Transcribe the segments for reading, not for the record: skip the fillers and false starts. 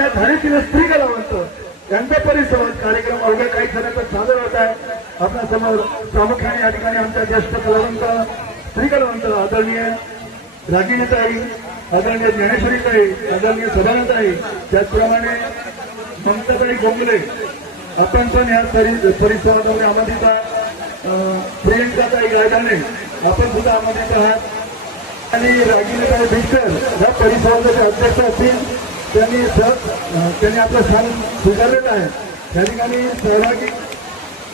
आपल्या धारेतील स्त्री कलावंत यांचा परिसंवाद कार्यक्रम अवघ्या काही क्षणाचा सादर होत आहे. आपल्या समोर प्रामुख्याने या ठिकाणी आमच्या ज्येष्ठ कलावंत स्त्री कलावंत आदरणीय रागिणीताई, आदरणीय ज्ञानेश्वरीताई, आदरणीय सदानताई, त्याचप्रमाणे ममताताई गोंगले आपण पण या परिसंवादामध्ये आमंत्रित आहात. प्रियंकाताई गायदाने आपण सुद्धा आमंत्रित आहात आणि रागिणीताई भिक्कर या परिसंवादाचे अध्यक्ष असतील. त्यांनी आपलं स्थान स्वीकारलेलं आहे. त्या ठिकाणी सहभागी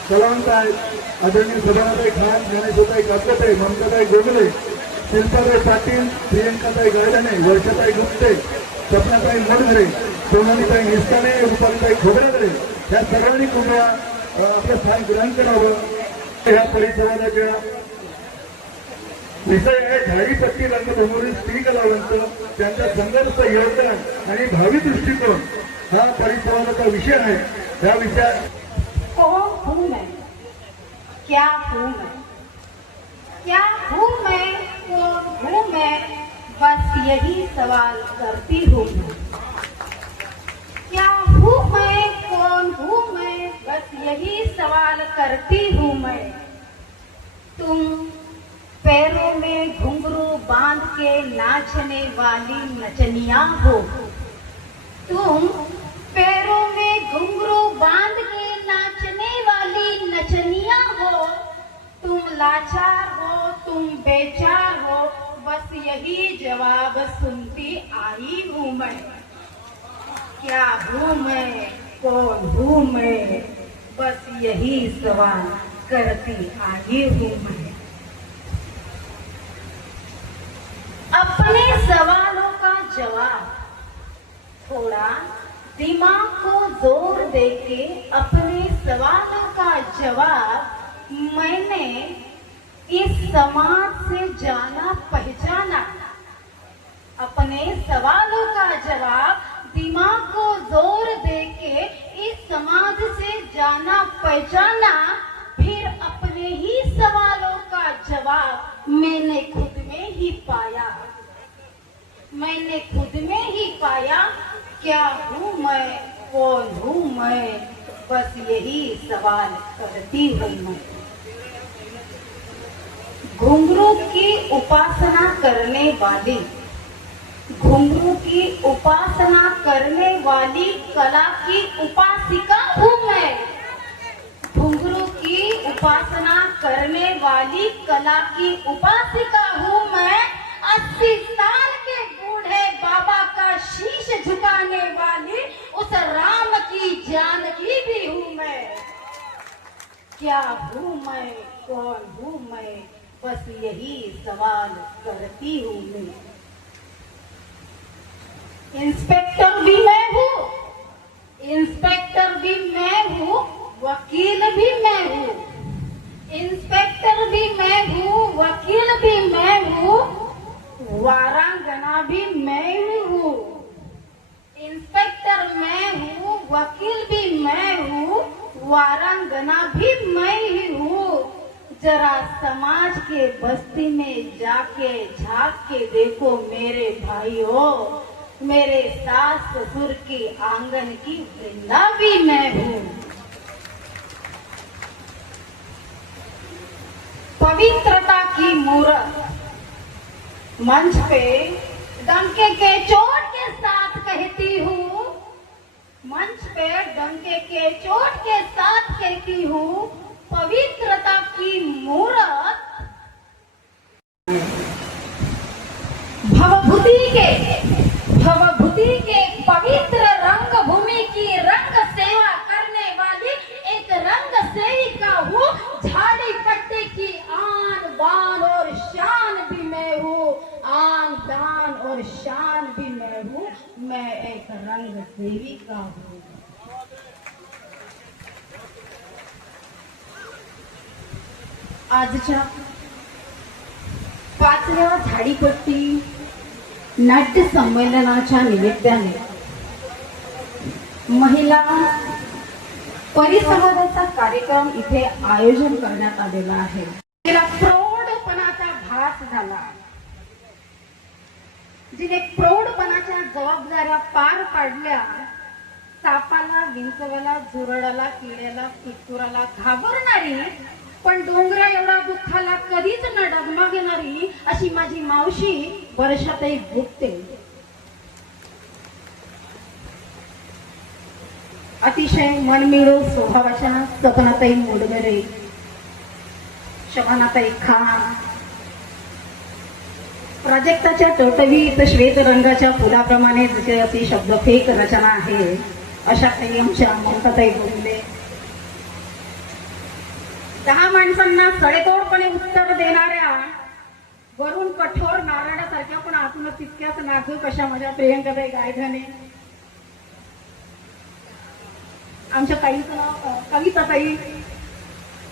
कलावंत आहेत आदरणीय सदानताई खान, ज्ञानेश्वरताई कापडे, ममताताई गोगले, शिल्पाताई पाटील, प्रियंकाताई गायदाने, वर्षाताई गुप्ते, सपनाताई मोडघरे, सोनालीताई निस्ताने, रुपालीताई खोबरेकडे या सर्वांनी कृपया आपलं स्थान ग्रहण करावं. ह्या परिसंवादाच्या विषय आहे झाडीपट्टी रंगभूमीवरील स्त्री कलावंत, त्यांचा संघर्ष, योगदान आणि भावी दृष्टिकोन हा परिसंवादाचा विषय आहे. या विषयात कौन हूँ मैं, क्या हूँ मैं, क्या हूँ मैं, कौन हूँ मैं, बस यही सवाल करती हूँ मैं. क्या हूँ मैं, कौन हूँ मैं, बस यही सवाल करती हूँ मैं. तुम पैरों में घुंघरू बांध के नाचने वाली नचनिया हो. तुम पैरों में घुंघरू बांध के नाचने वाली नचनिया हो. तुम लाचार हो, तुम बेचार हो, बस यही जवाब सुनती आई हूँ मैं. क्या हूँ मैं, कौन हूँ मैं, बस यही सवाल करती आई हूँ मैं. अपने सवालों का जवाब थोड़ा दिमाग को जोर देके अपने सवालों का जवाब मैंने इस समाज से जाना पहचाना. अपने सवालों का जवाब दिमाग को जोर देके इस समाज से जाना पहचाना. फिर अपने ही सवालों का जवाब मैंने खुद में ही पाया. मैंने खुद में ही पाया. क्या हूँ मैं, कौन हूँ मैं, बस यही सवाल करती हूँ मैं. घुंघरू की उपासना करने वाली, घुंघरू की उपासना करने वाली कला की उपासिका हूँ मैं. घुंघरू की उपासना करने वाली कला की उपासिका हूँ मैं. 80 साल के बूढ़े बाबा का शीश झुकाने वाली उस राम की जानकी भी हूँ मैं. क्या हूँ मैं, कौन हूँ मैं, बस यही सवाल करती हूँ मैं. इंस्पेक्टर भी मैं हूँ, इंस्पेक्टर भी मैं हूँ, वकील भी मैं हूँ. इंस्पेक्टर भी मैं हूँ, वकील भी मैं हूँ, वारांगना भी मैं ही हूँ. इंस्पेक्टर मैं हूँ, वकील भी मैं हूँ, वारांगना भी मैं ही हूँ. जरा समाज के बस्ती में जाके झांक के देखो मेरे भाइयों, मेरे सास ससुर की आंगन की वृंदा भी मैं हूँ. पवित्रता की मूरत मंच पे डंके के चोट के साथ कहती हूँ. मंच पे डंके के चोट के साथ कहती हूँ. पवित्रता की मूरत भवभूति के पवित्र रंग भूमि की रंग सेवा करने वाली एक रंग सेविका हूँ. झाड़ी पट्टी की आन बान और शान भी मैं हूँ. आन बान और शान भी मैं हूँ. मैं एक रंग सेविका हूँ. आजच्या 5व्या झाडीपट्टी नाट्य संमेलनाच्या निमित्ताने महिला परिसंवादाचा कार्यक्रम इथे आयोजन करण्यात आलेला आहे. तिला प्रौढपणाचा भास झाला. जिने प्रौढपणाच्या जबाबदाऱ्या पार पाडल्या सापाला, विंचवाला, झुरडाला, किड्याला, किटकुराला घाबरणारी, पण डोंगरा एवढा दुःखाला कधीच न डगमगणारी अशी माझी मावशी वर्षातही भुगते. अतिशय मनमिळू स्वभावाच्या सपनातही मुडगरे, शमनातही खान, प्राजक्ताच्या टवटवीत श्वेत रंगाच्या फुलाप्रमाणे जसे अशी शब्दफेक रचना आहे, अशा काही आमच्या ममताताई बोलले. 10 माणसांना सडेतोडपणे उत्तर देणाऱ्या, वरून कठोर नारळासारख्या पण आतून तितक्याच नाजूक अशा माझ्या प्रियंकाताई गायधने, आमच्या ताईचं नाव कविताताई,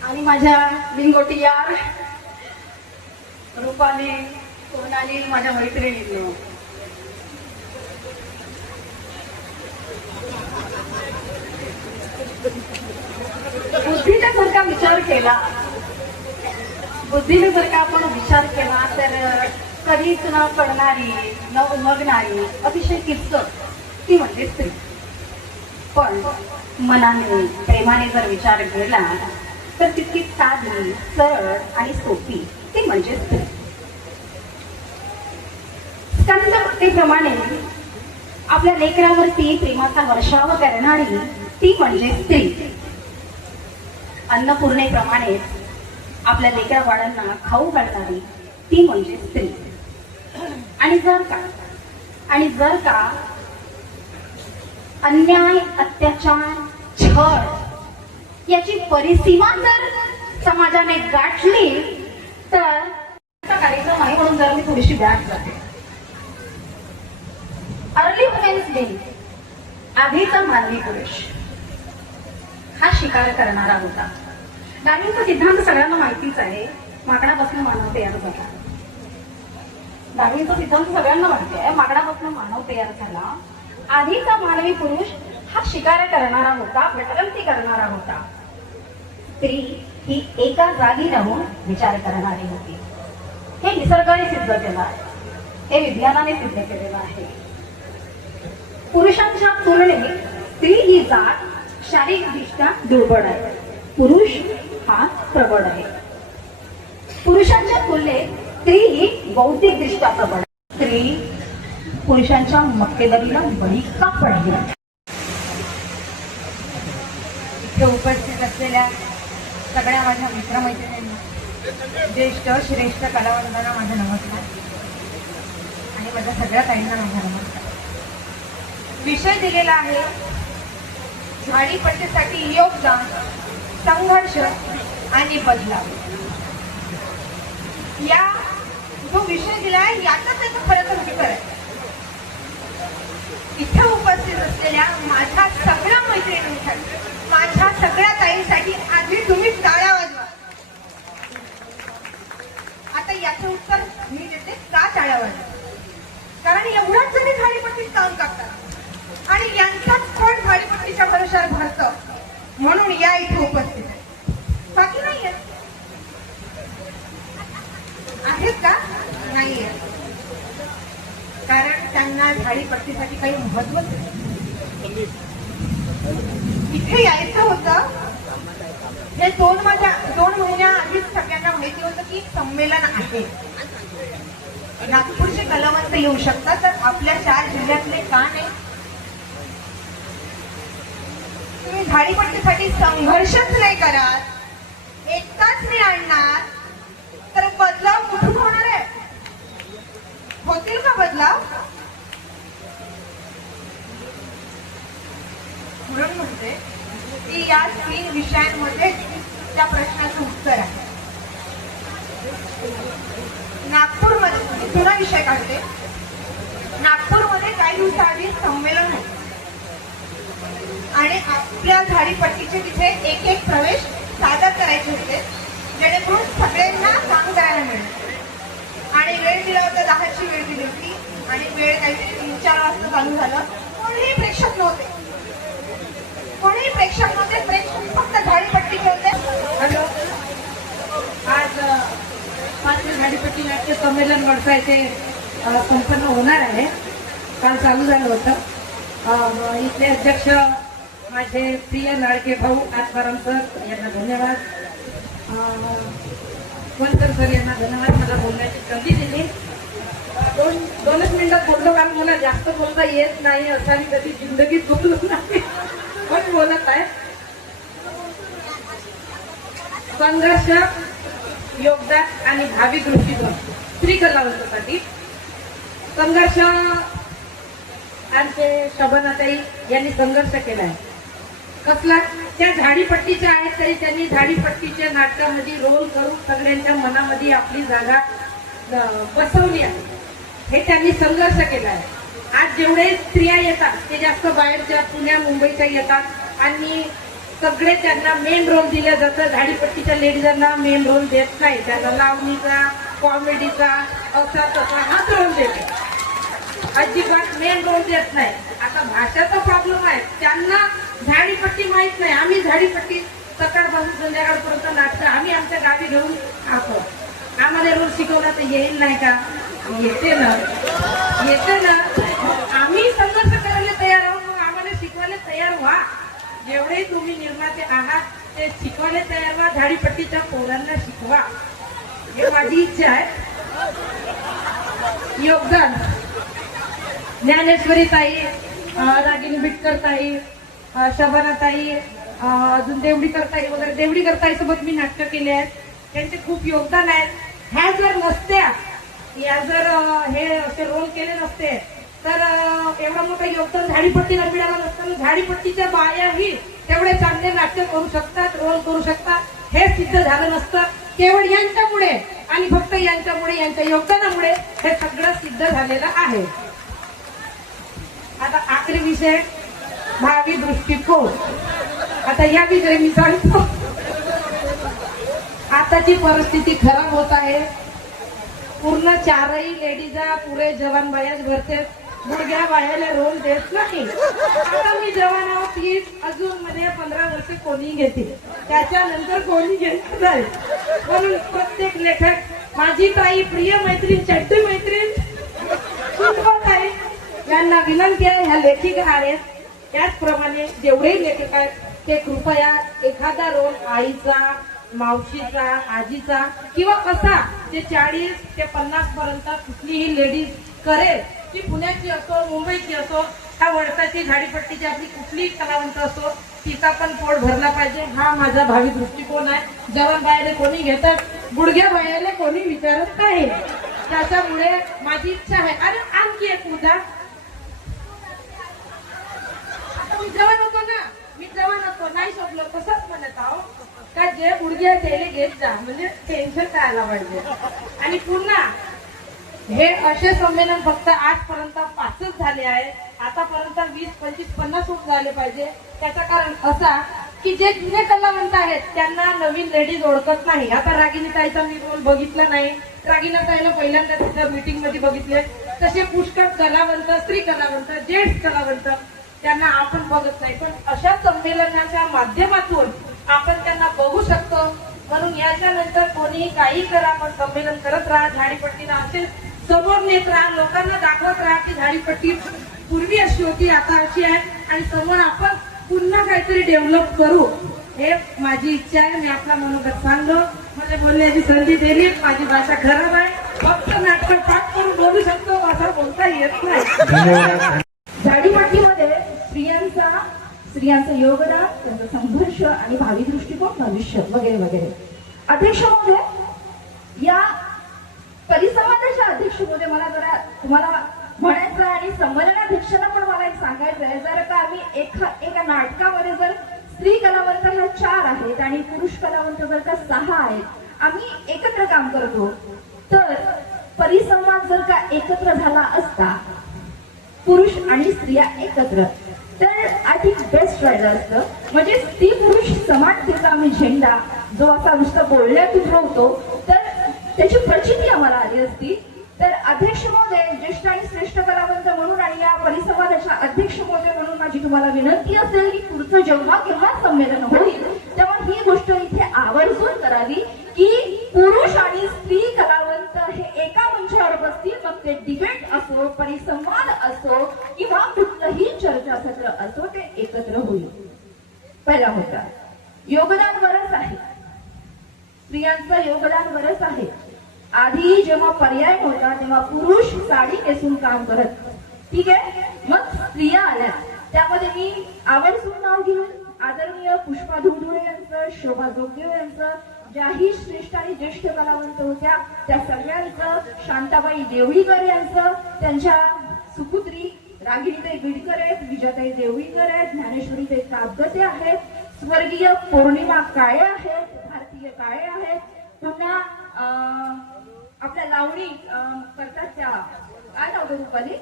आणि माझ्या लिंगोटी यार रूपाली, सोनाली, माझ्या मैत्रिणींनो, बुद्धीने जर का विचार केला, बुद्धीने जर का आपण विचार केला तर कधीच न कळणारी, न उमगणारी, अतिशय किचकट ती म्हणजे स्त्री. पण मनाने, प्रेमाने जर विचार केला तर तितकी साधी, सरळ आणि सोपी ती म्हणजे स्त्री. स्कंदवृत्तीप्रमाणे आपल्या लेकरावरती प्रेमाचा वर्षाव करणारी ती म्हणजे स्त्री. अन्नपूर्णेप्रमाणे आपल्या लेकरा बाळांना खाऊ घालणारी ती म्हणजे स्त्री. आणि जर का अन्याय, अत्याचार, छळ याची परिसीमा जर समाजाने गाठली तर कार्यक्रम आहे म्हणून जर मी थोडीशी बॅक जाते. अर्ली वुमेन्स डे, आधीचा मानवी पुरुष हा शिकार करणारा होता. डार्विनचा सिद्धांत सगळ्यांना माहितीच आहे, माकडापासून मानव तयार झाला. डार्विनचा सिद्धांत सगळ्यांना माहिती आहे, माकडापासून मानव तयार झाला. आधीचा मानवी पुरुष हा शिकार करणारा होता, विश्रांती करणारा होता. स्त्री ही एका जागी राहून विचार करणारी होती. हे निसर्गाने सिद्ध केलं आहे, हे विज्ञानाने सिद्ध केलेलं आहे. पुरुषांच्या तुलनेत स्त्री ही जात शारीरिकदृष्ट्या दुर्बळ आहे, पुरुष हा प्रबळ आहे. पुरुषांच्या तुलनेत स्त्री ही बौद्धिकदृष्ट्या प्रबळ आहे. स्त्री पुरुषांच्या मक्तेदारीला बळी का पडली? इथे उपस्थित असलेल्या सगळ्या माझ्या मित्रमैत्रिणींना, ज्येष्ठ श्रेष्ठ कलावंतांना माझा नमस्कार आणि माझ्या सगळ्या ताईंना माझा नमस्कार. विषय दिलेला आहे झाडीपट्टीसाठी योगदान, संघर्ष आणि बदलाव. या जो विषय दिला आहे याचाच त्याचं खरं तर उत्तर आहे. इथे उपस्थित असलेल्या माझ्या सगळ्या मैत्रिणींसाठी, माझ्या सगळ्या ताईंसाठी आधी तुम्ही टाळ्या वाजवा. आता याचं उत्तर मी देते का टाळ्या वाजवा. कारण एवढ्याच जणी झाडीपट्टीत काम करतात आणि यांचाच कोण झाडीपट्टीच्या भरोशावर भरतं म्हणून या इथे उपस्थित आहे, बाकी नाही आहेत का? नाहीये. कारण त्यांना झाडीपट्टीसाठी काही महत्वच नाही. इथे यायचं होतं हे 2 महिन्या आधीच सगळ्यांना माहिती होतं की संमेलन आहे. नागपूरचे कलावंत येऊ शकतात, तर आपल्या 4 जिल्ह्यातले का नाही? तुम्ही झाडीपट्टीसाठी संघर्षच नाही करत, एकटाच नाही आणणार, तर बदलाव कुठून होणार आहे? होतील का बदलाव? म्हणून म्हणते की या 3 विषयांमध्ये त्या प्रश्नाचं उत्तर आहे. नागपूरमध्ये पुन्हा विषय काढते. नागपूरमध्ये काही दिवसाआधी संमेलन होते आणि आपल्या झाडीपट्टीचे तिथे एक प्रवेश सादर करायचे होते, जेणेकरून सगळ्यांना काम करायला मिळेल. आणि वेळ दिला होता, 10ची वेळ दिली होती आणि वेळ काहीतरी 3-4 वाजता चालू झालं. कोणीही प्रेक्षक नव्हते, प्रेक्षक फक्त झाडीपट्टीचे होते. हॅलो, आज 5 झाडीपट्टी नाट्य संमेलन वर्षा इथे संपन्न होणार आहे. काल चालू झालं होतं. इथले अध्यक्ष माझे प्रिय लाडके भाऊ आत्माराम सर यांना धन्यवाद, वनकर सर यांना धन्यवाद मला बोलण्याची संधी दिली. दोनच मिनिटात बोललो, कारण मला जास्त बोलता येत नाही, असा मी कधी जिंदगीत बोललो नाही, पण बोलत आहे. संघर्ष, योगदान आणि भावी दृष्टिकोन स्त्री कलावंतासाठी. संघर्ष, आमचे शोभनाताई यांनी संघर्ष केला आहे. कसला? त्या झाडीपट्टीच्या आहेत तरी त्यांनी झाडीपट्टीच्या नाटकामध्ये रोल करून सगळ्यांच्या मनामध्ये आपली जागा बसवली आहे. हे त्यांनी संघर्ष केला आहे. आज जेवढे स्त्रिया येतात ते जास्त बाहेरच्या पुण्या मुंबईच्या येतात आणि सगळे त्यांना मेन रोल दिलं जातं. झाडीपट्टीच्या लेडीजांना मेन रोल देत नाही, त्यांना लावणीचा, कॉमेडीचा, असा तसा हाच रोल देते, अजिबात मेन रोल देत नाही. आता भाषाचा प्रॉब्लेम आहे, त्यांना झाडीपट्टी माहित नाही. आम्ही झाडीपट्टी सकाळपासून संध्याकाळपर्यंत नाटकं आम्ही आमच्या गावी घेऊन आहोत. आम्हाला रोल शिकवला तर येईल नाही का? येते ना, येते ना. आम्ही संघर्ष करायला तयार आहोत, मग आम्हाला शिकवायला तयार व्हा. जेवढे तुम्ही निर्माते आहात ते शिकवायला तयार व्हा, झाडीपट्टीच्या पोरांना शिकवा, हे माझी इच्छा आहे. योगदान, ज्ञानेश्वरी ताई, रागिनी बिटकर ताई, शबाना ताई, अजून देवडीकर ताई वगैरे, देवडीकर ताई सोबत मी नाटकं केले आहेत, त्यांचे खूप योगदान आहेत. ह्या जर नसत्या, या जर हे असे रोल केले नसते तर एवढं मोठं योगदान झाडीपट्टीला मिळालं नसतं. झाडीपट्टीच्या बायाही तेवढे चांगले नाट्य करू शकतात, रोल करू शकतात, हे सिद्ध झालं नसतं. केवळ यांच्यामुळे आणि फक्त यांच्यामुळे, यांच्या योगदानामुळे हे सगळं सिद्ध झालेलं आहे. आता आखरी विषय, भावी दृष्टिकोन. आता या विषयी मी सांगतो. आताची परिस्थिती खराब होत आहे. पूर्ण चारही लेडीजा पुरे जवान बायाच भरते, गुडघ्या बायाला रोल देत नाही. आता मी जवान आहोत, तीच अजून मध्ये 15 वर्ष कोणी घेतील, त्याच्यानंतर कोणी घेणार नाही. म्हणून प्रत्येक लेखक, माझी ताई, प्रिय मैत्रीण, चट्टी मैत्रीण आहे, यांना विनंती आहे, ह्या लेखिका आहेत, त्याचप्रमाणे जेवढे लेखक आहेत ते कृपया एखादा रोल आईचा, मावशीचा, आजीचा किंवा असा ते 40 ते 50 पर्यंत कुठलीही लेडीज करेल, ती पुण्याची असो, मुंबईची असो, त्या वडसाची, झाडीपट्टीची आपली कुठलीही कलावंत असो, तिचा पण पोट भरला पाहिजे. हा माझा भावी दृष्टिकोन आहे. जवान बायाले कोणी घेतात, गुडघ्या बायाले कोणी विचारत नाही. त्याच्यामुळे माझी इच्छा आहे. अरे आणखी एक मुद्दा, मी जवान होतो ना, मी जवान होतो, नाही शोधलो तसंच म्हणत आहो का जे गुडघे त्याला घेत जा, म्हणजे टेन्शन करायला पाहिजे. आणि पुन्हा हे असे संमेलन फक्त आजपर्यंत 5च झाले आहे, आतापर्यंत 20, 25, 50 होत झाले पाहिजे. त्याचं कारण असा की जे जुने कलावंत आहेत त्यांना नवीन लेडीज ओळखत नाही. आता रागिनी ताईचा मी रोल बघितला नाही, रागिनी ताईला पहिल्यांदा तिथं मीटिंग मध्ये बघितले. तसे पुष्कळ कलावंत, स्त्री कलावंत, जेंट्स कलावंत त्यांना आपण बघत नाही, पण अशा संमेलनाच्या माध्यमातून आपण त्यांना बघू शकतो. म्हणून याच्यानंतर कोणी काही करा, पण संमेलन करत राहा. झाडीपट्टीला असे समोर नेत राहा, लोकांना दाखवत राहा की झाडीपट्टी पूर्वी अशी होती, आता अशी आहे, आणि समोर आपण पुन्हा काहीतरी डेव्हलप करू, हे माझी इच्छा आहे. मी आपला मनोगत सांगलो, मला बोलण्याची संधी दिली. माझी भाषा खराब आहे, फक्त नाटक पाठ करून बोलू शकतो, असं बोलता येत नाही. झाडीपट्टीमध्ये स्त्रियांचं योगदान, त्यांचं संघर्ष आणि भावी दृष्टिकोन, भविष्य वगैरे वगैरे. अध्यक्ष महोदय, या परिसंवादाच्या अध्यक्ष महोदय, मला जरा तुम्हाला म्हणायचं आणि संमेलनाध्यक्षांना पण मला एक सांगायचं आहे. जर का आम्ही एका नाटकामध्ये जर स्त्री कलावंत ह्या 4 आहेत आणि पुरुष कलावंत जर का 6 आहेत, आम्ही एकत्र काम करतो, तर परिसंवाद जर का एकत्र झाला असता, पुरुष आणि स्त्रिया एकत्र, तर आय थिंक बेस्ट राहिलं असतं. म्हणजे स्त्री पुरुष समानतेचा आम्ही झेंडा जो असा नुसतं बोलण्यातून होतो, तर त्याची प्रचिती आम्हाला आली असती. तर अध्यक्ष महोदय, ज्येष्ठ आणि श्रेष्ठ कलावंत म्हणून आणि या परिसंवादाच्या अध्यक्ष महोदय म्हणून माझी तुम्हाला विनंती असेल की पुढचं जेव्हा केव्हा संमेलन होईल तेव्हा ही गोष्ट इथे आवर्जून करावी की पुरुष आणि स्त्री कलावंत हे एका मंचावर बसतील. मग ते डिबेट असो, परिसंवाद असो किंवा कुठलंही चर्चासत्र असो, ते एकत्र होईल. आपल्याला होतात. योगदान बरंच आहे, स्त्रियांचं योगदान बरंच आहे. आधी जेव्हा पर्याय होता तेव्हा पुरुष साडी नेसून काम करत, ठीक आहे. मग स्त्रिया आल्या, त्यामध्ये मी आवर्जून नाव घेऊन आदरणीय पुष्पा धुंडुळे यांचं, शोभा जोगदेव यांचं, ज्याही श्रेष्ठ आणि ज्येष्ठ कलावंत होत्या त्या सगळ्यांचं, शांताबाई देवळीकर यांचं, त्यांच्या सुपुत्री रागिणीताई बिडकर आहेत, विजयाताई देवळीकर आहेत, ज्ञानेश्वरीताई कापगते आहेत, स्वर्गीय पौर्णिमा काळे आहेत, भारतीय काळे आहेत, पुन्हा आपल्या लावणी करतात त्या, काय नाव रुपाली,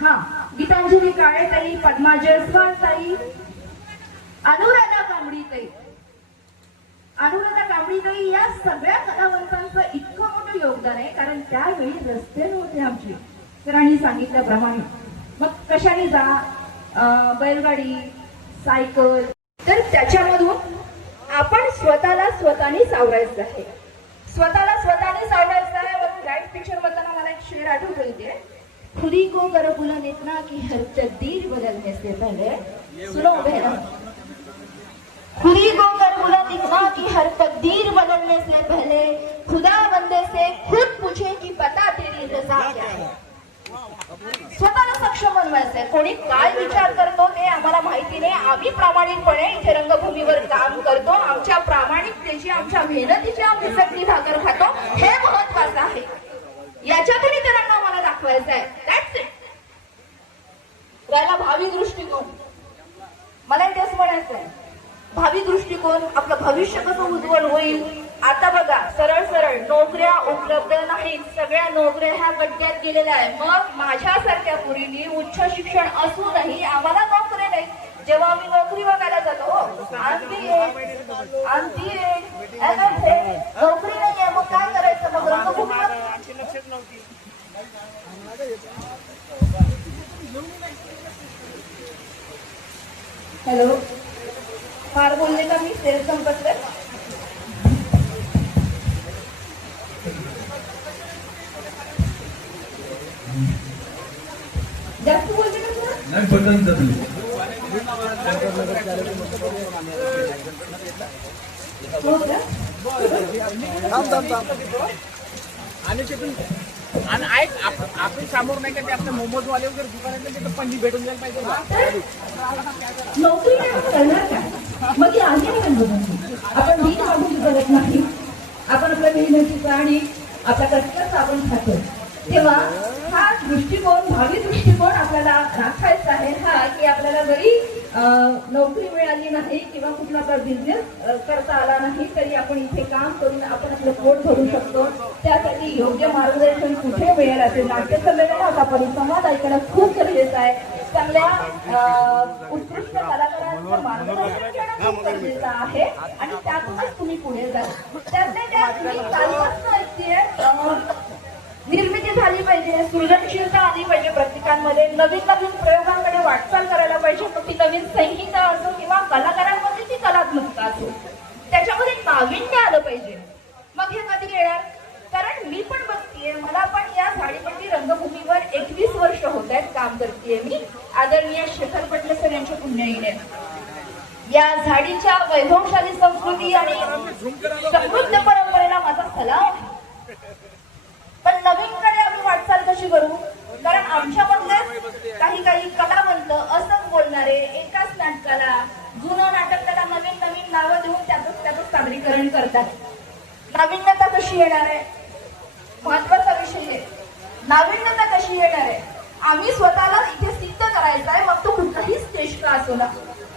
हा, गीतांजली काळेताई, पद्मा जयस्वाल ताई, अनुराधा कांबळीताई, या सगळ्या कलावंतांचं इतकं मोठं योगदान आहे. कारण त्यावेळी रस्ते नव्हते आमचे, सरांनी सांगितल्याप्रमाणे. मग कशाने जा, बैलगाडी, सायकल. तर त्याच्यामधून आपण स्वतःला स्वतःने सावरायचं आहे, स्वतःला स्वतःने सावरायचं आहे. म्हणून राईट पिक्चर बद्दल मला एक शेर आठवत होते, खुदी को कर बुलंद इतना कि हर तकदीर बदलने से पहले, सुनो बहना, खुदी को कर बुलंद इतना कि हर तकदीर बदलने से पहले खुदा बंदे से खुद पूछे कि बता तेरी रजा क्या है. स्वतःला सक्षम बनवायचंय. कोणी काय विचार करतो ते आम्हाला माहिती नाही. आम्ही प्रामाणिकपणे इथे रंगभूमीवर काम करतो, आमच्या प्रामाणिकतेची, आमच्या मेहनतीची आम्ही चटणी भाकर खातो, हे महत्वाचं आहे. याच्यातून इतरांना आम्हाला दाखवायचं आहे. That's it. राहिला भावी दृष्टिकोन, मला तेच म्हणायचं आहे. भावी दृष्टिकोन, आपलं भविष्य कसं उज्ज्वल होईल. आता बघा, सरळ सरळ नोकऱ्या उपलब्ध नाहीत, सगळ्या नोकऱ्या ह्या गड्ड्यात गेलेल्या आहे. मग माझ्यासारख्या मुलींनी उच्च शिक्षण असूनही आम्हाला नोकरी नाही. जेव्हा आम्ही नोकरी बघायला जातो, आणखी नोकरी नाहीये, मग काय करायचं. मग रंगभूमीवर हॅलो, फार बोलले का मी, सेल संपत. जास्त बोलते का तुला? नाही, बटन दबले. हो का? आणि तिथून आणि ऐक, आपण समोर नाही का ते आपल्या मोमोज वाले वगैरे दुकानात तिथं पन्नी भेटून जायला पाहिजे. नोकरी नाही करणार काय, मग आधी आपण नीट मागून करत नाही. आपण आपल्या मेहनतीचा आणि आपल्या कष्टाचा आपण खातो. तेव्हा हा दृष्टिकोन, भावी दृष्टिकोन आपल्याला राखायचा आहे. हा की आपल्याला जरी नोकरी मिळाली नाही किंवा कुठला बिझनेस करता आला नाही तरी आपण इथे काम करून आपण आपलं पोट भरू शकतो. त्यासाठी योग्य मार्गदर्शन कुठे मिळेल असेल नाट्य संमेलनाचा परिसंवाद ऐकणं खूप गरजेचं आहे. चांगल्या उत्कृष्ट कलाकारांचं मार्गदर्शन घेणं खूप गरजेचं आहे आणि त्यातूनच तुम्ही पुढे जा. त्यातल्या त्यात मी चालूच ऐकतेय, निर्मिती झाली पाहिजे, सृजनशीलता आली पाहिजे प्रत्येकांमध्ये, नवीन नवीन प्रयोगांकडे वाटचाल करायला पाहिजे. मग ती नवीन संहिता असो किंवा कलाकारांमध्ये ती कलात्मकता असो, त्याच्यामध्ये नाविन्य आलं पाहिजे. मग हे कधी येणार? कारण मी पण बघतीये, मला पण या झाडीपट्टी रंगभूमीवर 21 वर्ष होत आहेत काम करतेय मी. आदरणीय शेखर पटले सर यांच्या पुण्याईने या झाडीच्या वैभवशाली संस्कृती आणि समृद्ध परंपरेला माझा सलाम आहे. पण नवीनकडे आम्ही वाटचाल कशी करू? कारण आमच्यामधले काही कलावंत असंच बोलणारे, एकाच नाटकाला जुनं नाटक त्याला नवीन नवीन नावं देऊन त्याचं सादरीकरण करतात. नाविन्यता कशी येणार आहे? महत्वाचा विषय आहे. नाविन्यता कशी येणार आहे? आम्ही स्वतःला इथे सिद्ध करायचं आहे. मग तो कुठलाही स्टेज का असो ना,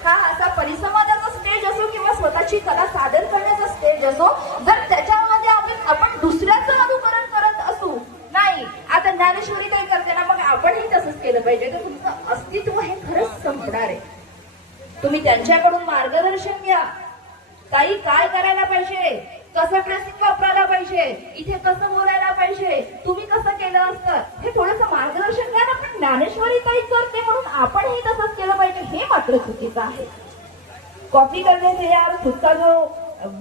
हा असा परिसंवादाचा स्टेज असो किंवा स्वतःची कला सादर करण्याचा स्टेज असो, जर त्याच्यामध्ये आपण दुसऱ्याचं अनुकरण करत असू, नाही आता ज्ञानेश्वरी काही करते ना, मग आपणही तसंच केलं पाहिजे, तर तुमचं अस्तित्व हे खरंच संपणार आहे. तुम्ही त्यांच्याकडून मार्गदर्शन घ्या. ताई काय करायला पाहिजे, कसं ड्रेसिंग वापरायला पाहिजे, इथे कसं बोलायला पाहिजे, तुम्ही कसं केलं असतं, हे थोडंसं मार्गदर्शन घ्या ना. पण ज्ञानेश्वरी ताई करते म्हणून आपणही तसंच केलं पाहिजे, हे मात्र चुकीचं आहे. कॉपी करने से यार खुद का जो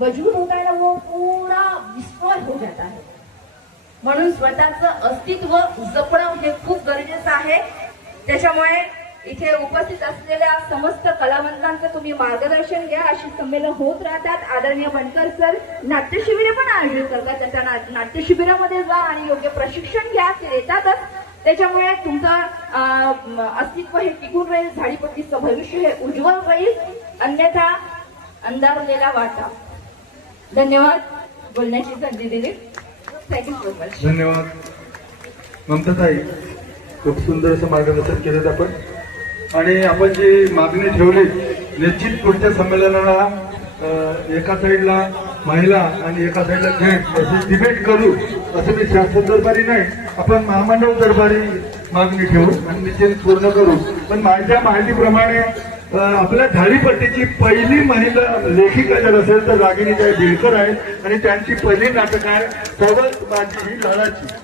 वजूद होता है ना, वो पूरा डिस्ट्रॉय हो जाता है. म्हणून स्वतःचं अस्तित्व जपणं हे खूप गरजेचं आहे. त्याच्यामुळे इथे उपस्थित असलेल्या समस्त कलावंतांचं तुम्ही मार्गदर्शन घ्या. अशी संमेलन होत राहतात. आदरणीय बनकर सर नाट्यशिबिरे पण आयोजित करतात. त्यांच्या नाट्यशिबिरामध्ये जा आणि योग्य प्रशिक्षण घ्या. ते देतातच. त्याच्यामुळे तुमचं अस्तित्व हे टिकून राहील. झाडीपट्टीचं भविष्य हे उज्ज्वल राहील. अन्यथा अंधारलेला वाटा. धन्यवाद बोलण्याची संधी दिली. Thank you so much. धन्यवाद ममताताई. खूप सुंदर असं मार्गदर्शन केलं आपण. आणि आपण जी मागणी ठेवली निश्चित पुढच्या संमेलनाला एका साईडला महिला आणि एका साईडला जेंट्स असे डिबेट करू. असं मी शासन दरबारी नाही, आपण महामंडळ दरबारी मागणी ठेवू आणि निश्चित पूर्ण करू. पण माझ्या माहितीप्रमाणे आपल्या झाडीपट्टीची पहिली महिला लेखिका जर असेल तर रागिणीताई बिलकर आहेत आणि त्यांची पहिली नाटक आहे सवत माझी ही लालाची.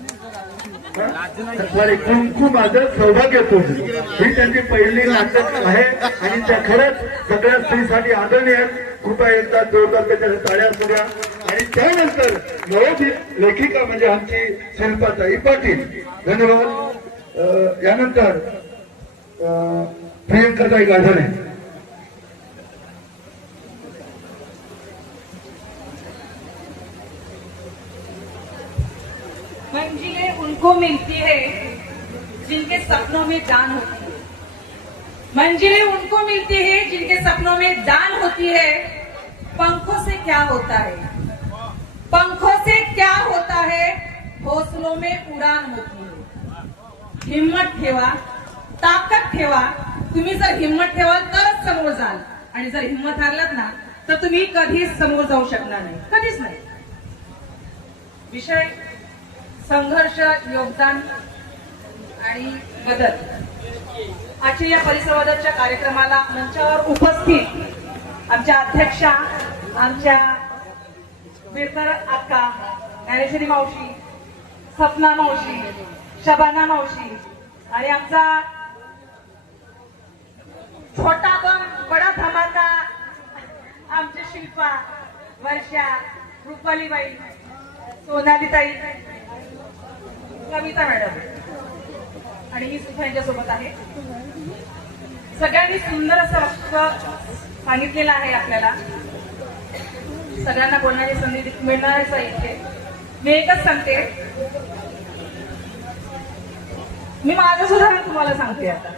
सॉरी, कुंकू माझं सौभाग्य तुझं, ही त्यांची पहिली नाटक आहे. आणि त्या खरंच सगळ्या स्त्रीसाठी आदरणीय आहेत. कृपया एकदा जोरदार त्याच्या टाळ्या असू द्या. आणि त्यानंतर नवोदित लेखिका म्हणजे आमची शिल्पाताई पाटील. धन्यवाद. यानंतर प्रियंकाताई गाढणे. मंजिलें उनको मिलती है जिनके सपनों में जान होती है. मंजिलें उनको मिलती है जिनके सपनों में जान होती है. पंखों से क्या होता है, पंखों से क्या होता है, हौसलों में उड़ान होती है. हिम्मत ठेवा, ताकद ठेवा. तुम्ही जर हिम्मत ठेवाल तरच समोर जाल. आणि जर हिम्मत हारलात ना तर तुम्ही कधीच समोर जाऊ शकणार नाही, कधीच नाही. विषय संघर्ष, योगदान आणि मदत. आजच्या या परिसंवादाच्या कार्यक्रमाला मंचावर उपस्थित आमच्या अध्यक्षा, आमच्या बिरकर अक्का, ज्ञानेश्वरी मावशी, सपना मावशी, शबाना मावशी आणि आमचा छोटा बम बडा धमाका आमचे शिल्पा, वर्षा, रुपालीबाई, सोनालीताई, कविता मॅडम आणि ही सुद्धा यांच्यासोबत आहे. सगळ्यांनी सुंदर असं वक्तव्य सांगितलेलं आहे. आपल्याला सगळ्यांना बोलण्याची संधी मिळणारच आहे इथे. मी एकच सांगते, मी माझं उदाहरण तुम्हाला सांगते आता.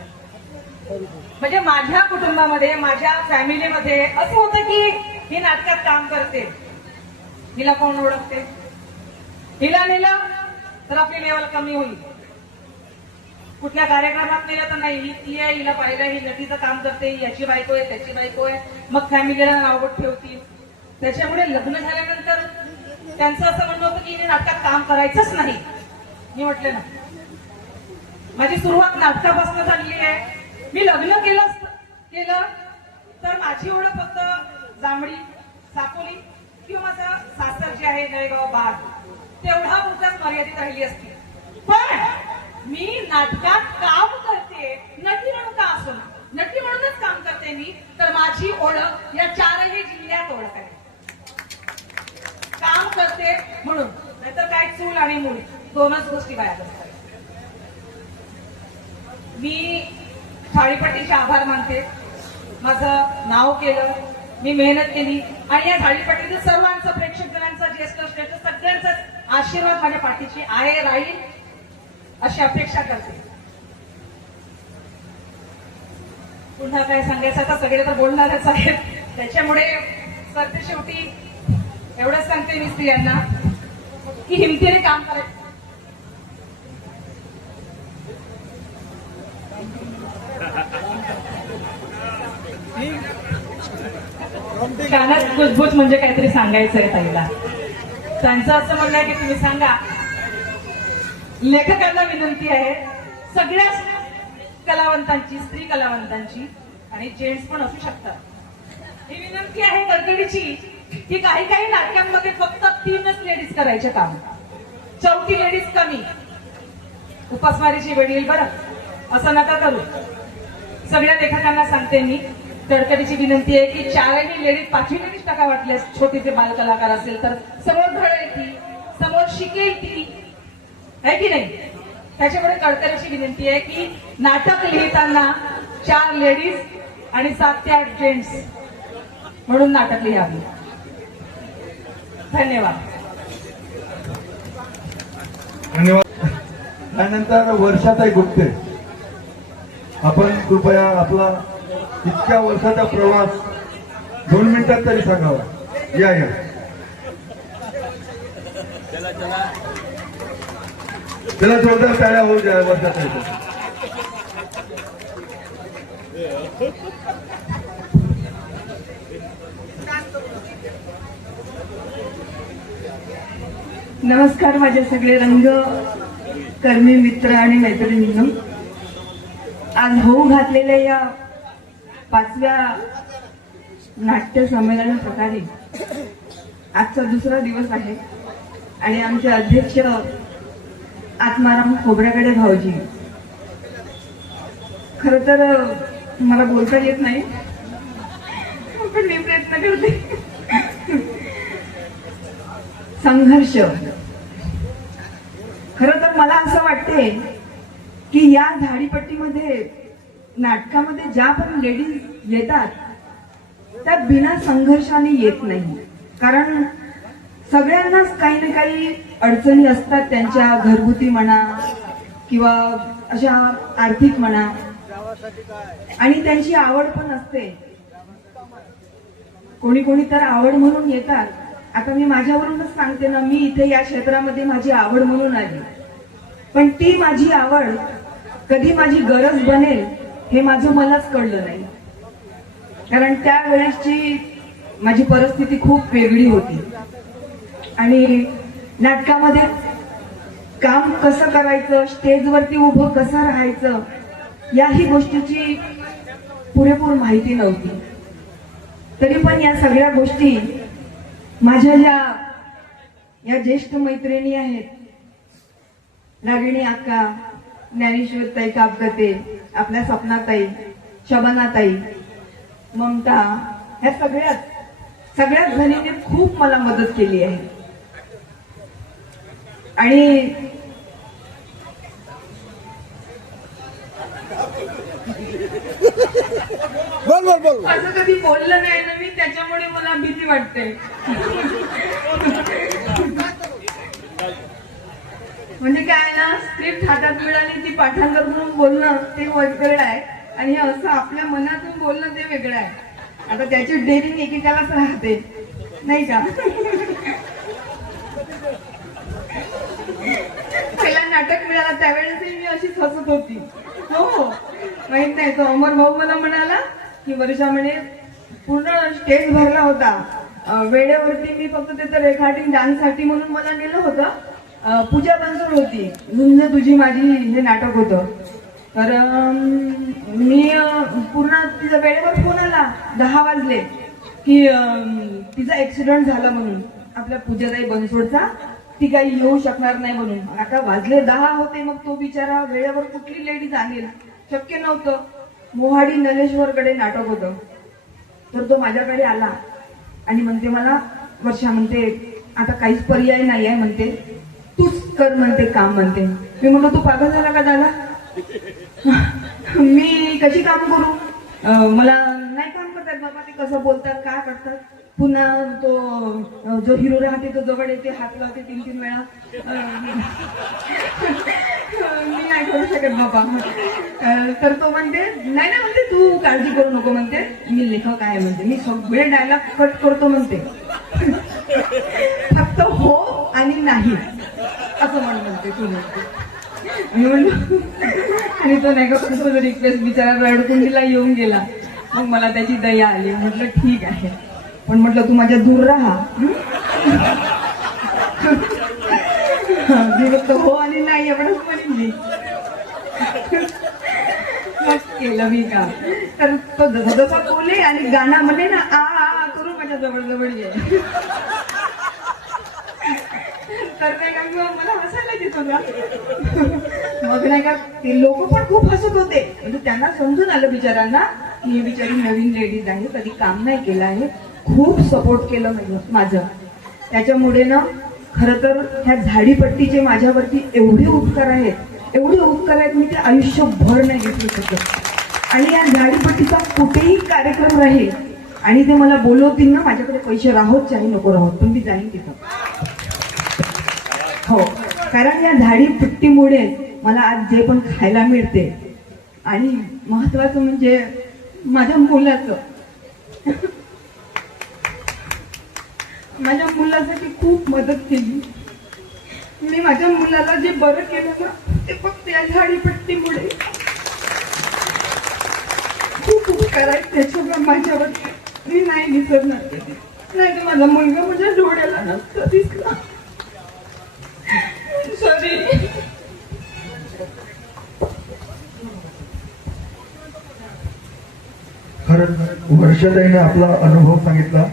म्हणजे माझ्या कुटुंबामध्ये, माझ्या फॅमिलीमध्ये असं होतं की ही नाटकात काम करते, हिला कोण ओळखते, हिला नेलं तर आपली लेवल कमी होईल. कुठल्या कार्यक्रमात नेलं तर नाही, ही ती आहे, हिला पाहिलं, ही नटीचं काम करते, याची बायको आहे, त्याची बायको आहे, मग फॅमिलीला नावट ठेवतील. त्याच्यामुळे लग्न झाल्यानंतर त्यांचं असं म्हणणं होतं की हिने नाटकात काम करायचंच नाही. मी म्हटलं ना, माझी सुरुवात नाटकापासून झालेली आहे. मी लग्न केलं तर माझी ओळख फक्त जांभळी, साकोली किंवा माझा सासर जे आहे नळेगाव बाग तेवढा पुरताच मर्यादित राहिली असती. पण मी नाटकात काम करते, नटी म्हणून का असो ना, नटी म्हणूनच काम करते मी, तर माझी ओळख या 4ही जिल्ह्यात ओळख आहे. काम करते म्हणून, नाहीतर काय चूल आणि मूल दोनच गोष्टी बाहेर असतात. मी झाडीपट्टीचे आभार मानते. माझं नाव केलं, मी मेहनत केली आणि या झाडीपट्टीतील सर्वांचं, प्रेक्षक जणांचं, ज्येष्ठ श्रेष्ठ सगळ्यांचाच आशीर्वाद माझ्या पाठीशी आहे, राहील अशी अपेक्षा करते. पुन्हा काय सांगायचं, आता सगळे तर बोलणारच आहेत. त्याच्यामुळे सरते शेवटी एवढंच सांगते मी स्त्रियांना की हिमतीने काम करायचं. गाण्यात कुजबूज म्हणजे काहीतरी सांगायचं आहे ताईला. त्यांचं असं म्हणणं आहे की तुम्ही सांगा. लेखकांना विनंती आहे, सगळ्या कलावंतांची, स्त्री कलावंतांची आणि जेंट्स पण असू शकतात, ही विनंती आहे कडकडीची की काही काही नाटकांमध्ये फक्त 3च लेडीज करायचे काम, 4थी लेडीज कमी. उपासमारीची वेळ येईल बरं, असं नका करू. सगळ्या लेखकांना सांगते मी, कडकडीची विनंती आहे की 4ही लेडीज, 5ही लेडीज टाका वाटल्यास. छोटीचे बालकलाकार असेल तर समोर घडेल ती, समोर शिकेल ती, आहे की नाही. त्याच्यामुळे कडकडीची विनंती आहे की नाटक लिहिताना 4 लेडीज आणि 7 ते 8 जेंट्स म्हणून नाटक लिहावे. धन्यवाद. धन्यवाद. त्यानंतर वर्षाताई गुप्ते, आपण कृपया आपला इतक्या वर्षाचा प्रवास 2 मिनिटात तरी सांगावा. या त्याला जोरदार टाळ्या होऊ द्या वर्षाताई. नमस्कार माझे सगळे रंग कर्मी मित्र आणि मैत्रिणींनो. आज होऊ घातलेल्या या 5व्या नाट्य संमेलन प्रकारे आजचा दुसरा दिवस आहे आणि आमचे अध्यक्ष आत्माराम खोबऱ्याकडे भाऊजी. खरं तर मला बोलता येत नाही पण मी प्रयत्न करते. संघर्ष. खरं तर मला असं वाटते की या झाडीपट्टीमध्ये नाटकामध्ये ज्या पण लेडीज येतात त्या बिना संघर्षाने येत नाही. कारण सगळ्यांनाच काही ना काही अडचणी असतात, त्यांच्या घरगुती म्हणा किंवा अशा आर्थिक म्हणा, आणि त्यांची आवड पण असते. कोणी कोणी तर आवड म्हणून येतात. आता मी माझ्यावरूनच सांगते ना, मी इथे या क्षेत्रामध्ये माझी आवड म्हणून आली, पण ती माझी आवड कधी माझी गरज बनेल हे माझं मलाच कळलं नाही. कारण त्यावेळेसची माझी परिस्थिती खूप वेगळी होती आणि नाटकामध्ये काम कसं करायचं, स्टेजवरती उभं कसं राहायचं याही गोष्टीची पुरेपूर माहिती नव्हती. तरी पण या सगळ्या गोष्टी माझ्या या ज्येष्ठ मैत्रिणी आहेत, रागिणी अक्का, ज्ञानेश्वर ताई कापगते, आपल्या सपनाताई, शबानाताई, ममता, ह्या सगळ्याच जणींनी खूप मला मदत केली आहे. आणि असं कधी बोललं नाही ना मी, त्याच्यामुळे मला भीती वाटते. म्हणजे काय ना, स्क्रिप्ट हातात मिळाली ती पाठांतर करून बोलणं ते वेगळं आहे आणि हे असं आपल्या मनातून बोलणं ते वेगळं आहे. आता त्याची डेअरिंग एकेकालाच राहते नाही का. पहिला नाटक मिळाला त्यावेळेस मी अशीच हसत होती. हो माहित नाही, तो अमर भाऊ मला म्हणाला की वर्षा म्हणे पूर्ण स्टेज भरला होता, वेळेवरती मी फक्त त्याचं रेकॉर्डिंग डान्ससाठी म्हणून मला नेलं होतं. पूजा बनसोड होती, झुंज तुझी माझी हे नाटक होतं. तर मी पूर्ण तिचा वेळेवर फोन आला, 10 वाजले की तिचा ऍक्सिडेंट झाला म्हणून, आपल्या पूजाताई बनसोडचा, ती काही येऊ शकणार नाही म्हणून. आता वाजले 10 होते, मग तो बिचारा वेळेवर कुठली लेडीज आणेल, शक्य नव्हतं. मोहाडी नलेश्वरकडे नाटक होतं. तर तो माझ्याकडे आला आणि म्हणते मला, वर्षा म्हणते आता काहीच पर्याय नाही आहे म्हणते, तूच कर म्हणते काम म्हणते. मी म्हणलो तू पागल झाला का दादा, मी कशी काम करू, मला नाही काम करतात बाबा ते, कसं बोलतात काय करतात. पुन्हा तो जो हिरो राहते तो जवळ येते, हात लावते 3-3 वेळा. मी नाही करू शकत बाबा. तर तो म्हणते नाही ना म्हणते तू काळजी करू नको म्हणते, मी लेखक आहे म्हणते, मी सगळे डायलॉग कट करतो म्हणते, फक्त हो आणि नाही असं म्हणते तू म्हणते. मी म्हणलो आणि तो नाही का रिक्वेस्ट बिचारा रडकुंडीला येऊन गेला. मग मला त्याची दया आली. म्हटलं ठीक आहे, पण म्हटलं तू माझ्या दूर राहा. मी फक्त हो आणि नाही एवढंच म्हणली. मग केलं मी का, तर तो जसा बोले आणि गाणं म्हणे ना आ करू माझ्या जवळ जवळ ये, तर नाही का मला हसायला येत होता. मग नाही का ते लोक पण खूप हसत होते. म्हणजे त्यांना समजून आलं बिचारांना की ही बिचारी नवीन लेडीज आहे, कधी काम नाही केलं आहे. खूप सपोर्ट केलं माझं. त्याच्यामुळे ना खरं तर ह्या झाडीपट्टीचे माझ्यावरती एवढे उपकार आहेत, एवढे उपकार आहेत, मी ते आयुष्यभर नाही विसरू शकत. आणि या झाडीपट्टीचा कुठेही कार्यक्रम राहील आणि ते मला बोलवतील ना, माझ्याकडे पैसे राहोत चाहे नको राहोत, पण मी जाईन तिथं. हो, कारण या झाडीपट्टीमुळे मला आज जे पण खायला मिळते आणि महत्वाचं म्हणजे माझ्या मुलासाठी खूप मदत केली. मी माझ्या मुलाला जे बरं केलं ना ते फक्त या झाडीपट्टीमुळे. खूप उपकार आहेत त्याच्यावर माझ्यावर, मी नाही विसरणार. नाही तर माझा मुलगा माझ्या डोळ्याला नसता दिसला. सॉरी. खरंच वर्षाताईने आपला अनुभव सांगितला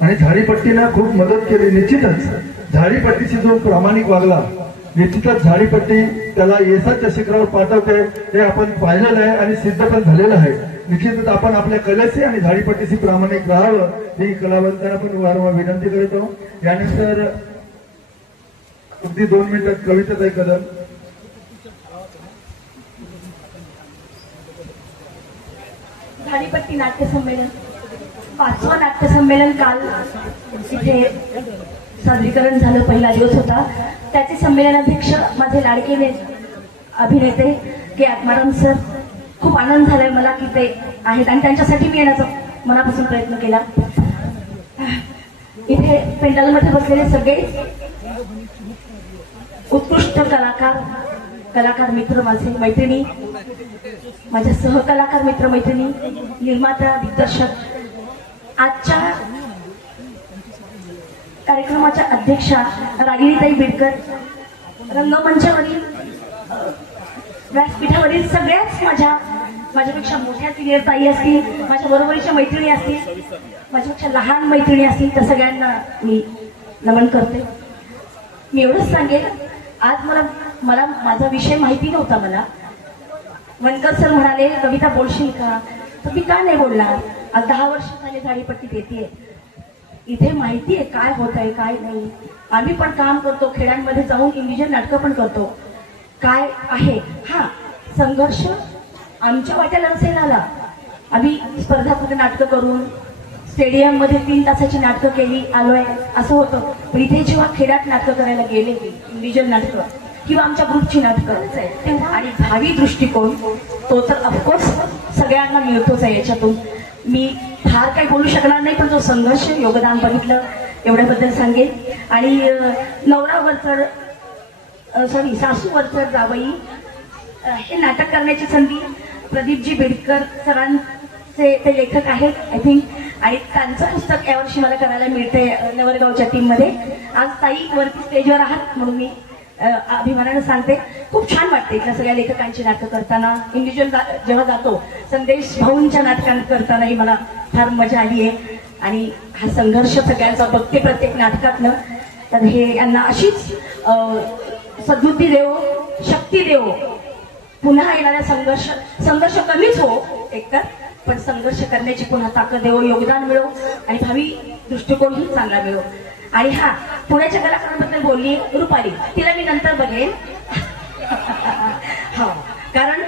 आणि झाडीपट्टीनं खूप मदत केली. निश्चितच झाडीपट्टीशी जो प्रामाणिक वागला, निश्चितच झाडीपट्टी त्याला यशाच्या शिखरावर पाठवते हे आपण पाहिलेलं आहे आणि सिद्ध पण झालेलं आहे. निश्चितच आपण आपल्या कलेशी आणि झाडीपट्टीशी प्रामाणिक राहावं ही कलावंतांना पण वारंवार विनंती करतो. यानंतर अगदी 2 मिनिटात कविताताई कदम. झाडीपट्टी नाट्य संमेलन 5वं नाट्य संमेलन काल इथे सादरीकरण झालं. पहिला दिवस होता. त्याचे संमेलनाध्यक्ष माझे लाडके अभिनेते के आत्माराम सर. खूप आनंद झालाय मला की ते आहेत आणि त्यांच्यासाठी मी येण्याचा मनापासून प्रयत्न केला. इथे पेंडॉलमध्ये बसलेले सगळे उत्कृष्ट कलाकार मित्र, माझे मैत्रिणी, माझ्या सहकलाकार मित्र मैत्रिणी, निर्माता, दिग्दर्शक, आजच्या कार्यक्रमाच्या अध्यक्षा रागिणीताई बिडकर, रंगमंचावरील व्यासपीठावरील सगळ्याच माझ्यापेक्षा मोठ्या सिनियर ताई असतील, माझ्या बरोबरीच्या मैत्रिणी असतील, माझ्यापेक्षा लहान मैत्रिणी असतील, त्या सगळ्यांना मी नमन करते. मी एवढंच सांगेन, आज मला माझा विषय माहिती नव्हता. मला वनकर सर म्हणाले कविता बोलशील का, तर मी का नाही बोलणार. आज 10 वर्ष झाले झाडीपट्टीत येते. इथे माहिती आहे काय होत आहे काय नाही. आम्ही पण काम करतो, खेड्यांमध्ये जाऊन इंडिव्हिज्युअल नाटकं पण करतो. काय आहे हा संघर्ष आमच्या वाट्याला नसेल आला. आम्ही स्पर्धात्मक नाटकं करून स्टेडियम मध्ये 3 तासाची नाटकं केली आलोय असं होतं. पण इथे जेव्हा खेड्यात नाटकं करायला गेले, इंडिव्हिज्युअल नाटकं किंवा आमच्या ग्रुपची नाटकं, आणि भावी दृष्टिकोन तो तर ऑफकोर्स सगळ्यांना मिळतोच आहे. याच्यातून मी फार काही बोलू शकणार नाही, पण जो संघर्ष योगदान बघितलं एवढ्याबद्दल सांगेन. आणि सासू वरचर जावई हे नाटक करण्याची संधी प्रदीपजी बेडकर सरांचे ते लेखक आहेत आय थिंक, आणि त्यांचं पुस्तक यावर्षी मला करायला मिळते नवरगावच्या टीम मध्ये. आज ताई वरती स्टेजवर आहात म्हणून मी अभिमानानं सांगते. खूप छान वाटते इथल्या सगळ्या लेखकांची नाटकं करताना. इंडिव्हिज्युअल जेव्हा जातो संदेश भाऊंच्या नाटकांत करतानाही मला फार मजा आली आहे. आणि हा संघर्ष सगळ्यांचा बघते प्रत्येक नाटकातनं. तर हे यांना अशीच सद्बुद्धी देव, शक्ती देव. पुन्हा येणाऱ्या संघर्ष कमीच हो एकतर, पण संघर्ष करण्याची पुन्हा ताकद देव, योगदान मिळो आणि भावी दृष्टिकोनही चांगला मिळो. आणि हा पुण्याच्या कलाकारांबद्दल बोलली रुपाली, तिला मी नंतर बघेन. हो, कारण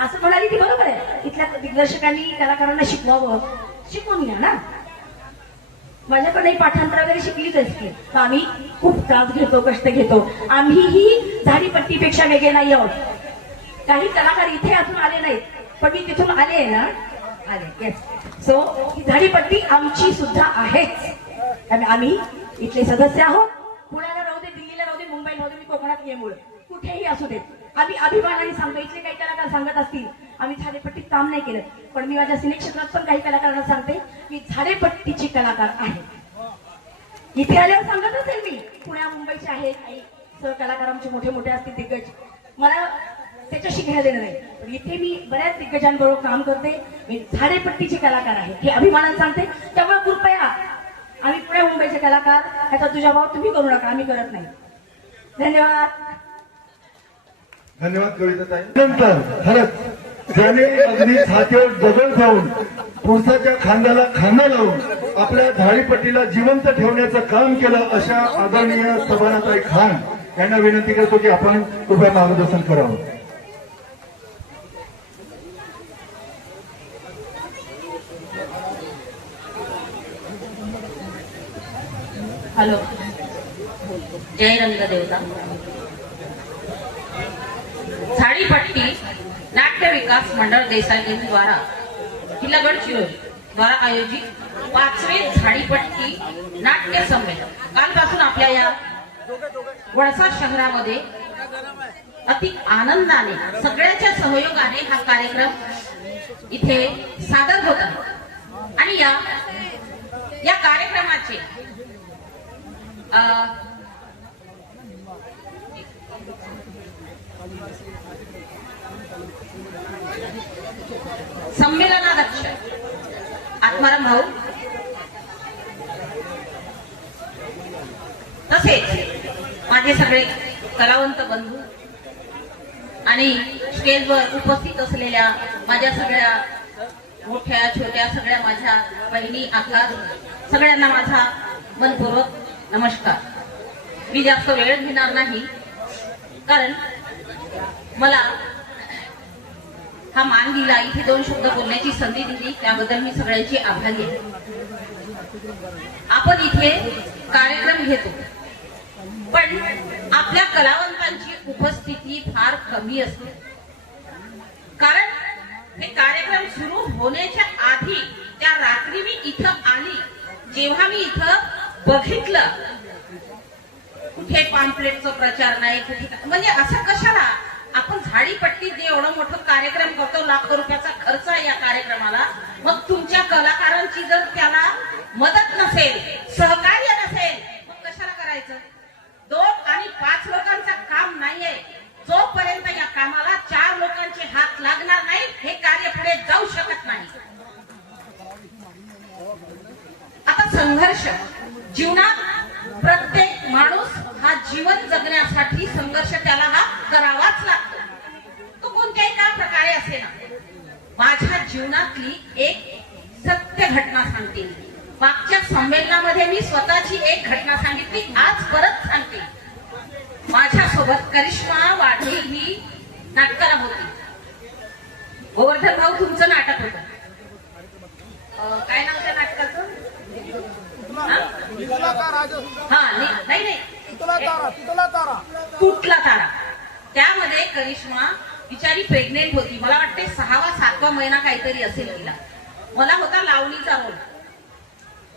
असं म्हणाली ती बरोबर आहे. इथल्या दिग्दर्शकांनी कलाकारांना शिकवावं, शिकवून घ्या ना. माझ्याकडे पाठांतर वगैरे शिकलीच असते. तर आम्ही खूप त्रास घेतो, कष्ट घेतो. आम्हीही झाडीपट्टीपेक्षा वेगळे नाही आहोत. काही कलाकार इथे अजून आले नाहीत, पण मी तिथून आले ना, आले. येस. सो ही झाडीपट्टी आमची सुद्धा आहेच. आम्ही इथले सदस्य आहोत. पुण्याला राहू दे, दिल्लीला राहू दे, मुंबईला राहू दे, मी कोकणात येमुळे कुठेही असू देत. आम्ही अभिमानाने सांगतो. इथले काही कलाकार सांगत असतील आम्ही झाडेपट्टीत काम नाही केलं, पण मी माझ्या सिने क्षेत्रात पण काही कलाकारांना सांगते मी झाडेपट्टीची कलाकार आहे. इथे आल्यावर सांगत असेल मी पुण्या मुंबईचे आहेत, काही सहकलाकार आमचे मोठे मोठे असतील दिग्गज, मला त्याच्याशी घ्यायला देणं नाही. पण इथे मी बऱ्याच दिग्गजांबरोबर काम करते. मी झाडेपट्टीचे कलाकार आहे हे अभिमानाने सांगते. त्यामुळे कृपया आम्ही पुण्या मुंबईचे कलाकार, ह्याचा तुझा भाव तुम्ही करू नका, आम्ही करत नाही. धन्यवाद. धन्यवाद कविताताई. नंतर खरंच ज्याने अगदी छातीवर दगड जाऊन पुरुषाच्या खांद्याला खांदा लावून आपल्या झाडीपट्टीला जिवंत ठेवण्याचं काम केलं अशा आदरणीय सभानाताई खान यांना विनंती करतो की आपण कृपया मार्गदर्शन करावं. हॅलो, जय रंग देवता. झाडीपट्टी नाट्य विकास मंडळ देसाई द्वारा किल्ला गडचिरोली द्वारा आयोजित 5वे झाडीपट्टी नाट्य संमेलन कालपासून आपल्या या वळसा शहरामध्ये अति आनंदाने सगळ्याच्या सहयोगाने हा कार्यक्रम इथे सादर होत आहे. आणि या कार्यक्रमाचे संमेलनाध्यक्ष आत्माराम भाऊ, तसेच माझे सगळे कलावंत बंधू आणि स्टेजवर उपस्थित असलेल्या माझ्या सगळ्या मोठ्या छोट्या सगळ्या माझ्या बहिणी आका, सगळ्यांना माझा मनपूर्वक नमस्कार. मी जास्त वेळ घेणार नाही, कारण मला हा मान दिला, इथे 2 शब्द बोलण्याची संधी दिली, त्याबद्दल मी सगळ्यांची आभारी आहे. आपण इथे कार्यक्रम घेतो, पण आपल्या कलावंतांची उपस्थिती फार कमी असते. कारण हे कार्यक्रम सुरू होण्याच्या आधी त्या रात्री मी इथं आली, जेव्हा मी इथं बघितलं कुठे पॅम्पलेटचा प्रचार नाही, कुठे म्हणजे असं कशाला. आपण झाडीपट्टीत जे एवढं मोठं कार्यक्रम करतो, लाखो रुपयाचा खर्च आहे या कार्यक्रमाला, मग तुमच्या कलाकारांची जर त्याला मदत नसेल, सहकार्य नसेल, मग कशाला करायचं. 2 आणि 5 लोकांचं काम नाहीये. जोपर्यंत या कामाला 4 लोकांचे हात लागणार नाही, हे कार्य पुढे जाऊ शकत नाही. आता संघर्ष जीवनात प्रत्येक माणूस हा जीवन जगण्यासाठी संघर्ष त्याला हा करावाच लागतो, तो कोणत्याही का प्रकारे असे ना. माझ्या जीवनातली एक सत्य घटना सांगते. मागच्या संमेलनामध्ये मी स्वतःची एक घटना सांगितली, आज परत सांगते. माझ्यासोबत करिश्मा वाढे ही नाटकाला होती. गोवर्धन भाऊ, तुमचं नाटक होतं, काय नाव त्या नाटकाचं? नाही, तुटला तारा. त्यामध्ये करिश्मा बिचारी प्रेग्नेंट होती. मला वाटते 6वा 7वा महिना काहीतरी असेल तिला. मला होता लावणीचा रोल,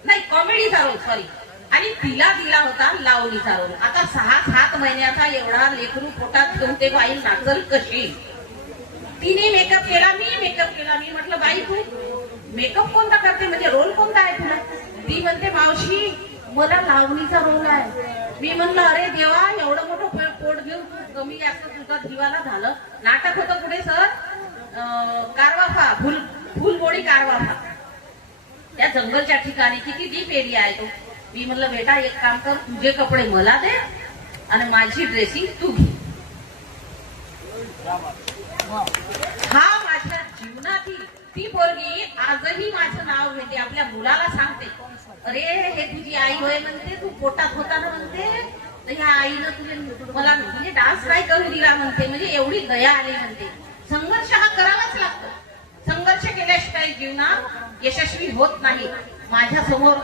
नाही कॉमेडीचा रोल, सॉरी, आणि तिला दिला होता लावणीचा रोल. आता 6-7 महिन्याचा एवढा लेकरू पोटात घेऊन ते बाई नाचल कशी. तिने मेकअप केला, मी मेकअप केला. मी म्हटलं, बाई तू मेकअप कोणता करते, म्हणजे रोल कोणता आहे तुला? ती म्हणते, मावशी मला लावणीचा रोल आहे. मी म्हणलं, अरे देवा, एवढं मोठं पोट घेऊन कमी जास्त तुझा जीवाला झालं. नाटक होतं पुढे सर, कारवाफा, फुलबोडी कारवाफा, त्या जंगलच्या ठिकाणी. किती डीप एरिया आहे तो. मी म्हणलं, बेटा एक काम कर, तुझे कपडे मला दे आणि माझी ड्रेसिंग तू घे. हा माझ्या जीवनातील ती पोरगी आजही माझं नाव घेते, आपल्या मुलाला सांगते, अरे हे तुझी आई होय म्हणते, तू पोटात होता ना म्हणते, तर ह्या आईनं तुझे मला म्हणजे डान्स काय करू दिला म्हणते, म्हणजे एवढी दया आली म्हणते. संघर्ष हा करावाच लागतो. संघर्ष केल्याशिवाय जीवनात यशस्वी होत नाही. माझ्या समोर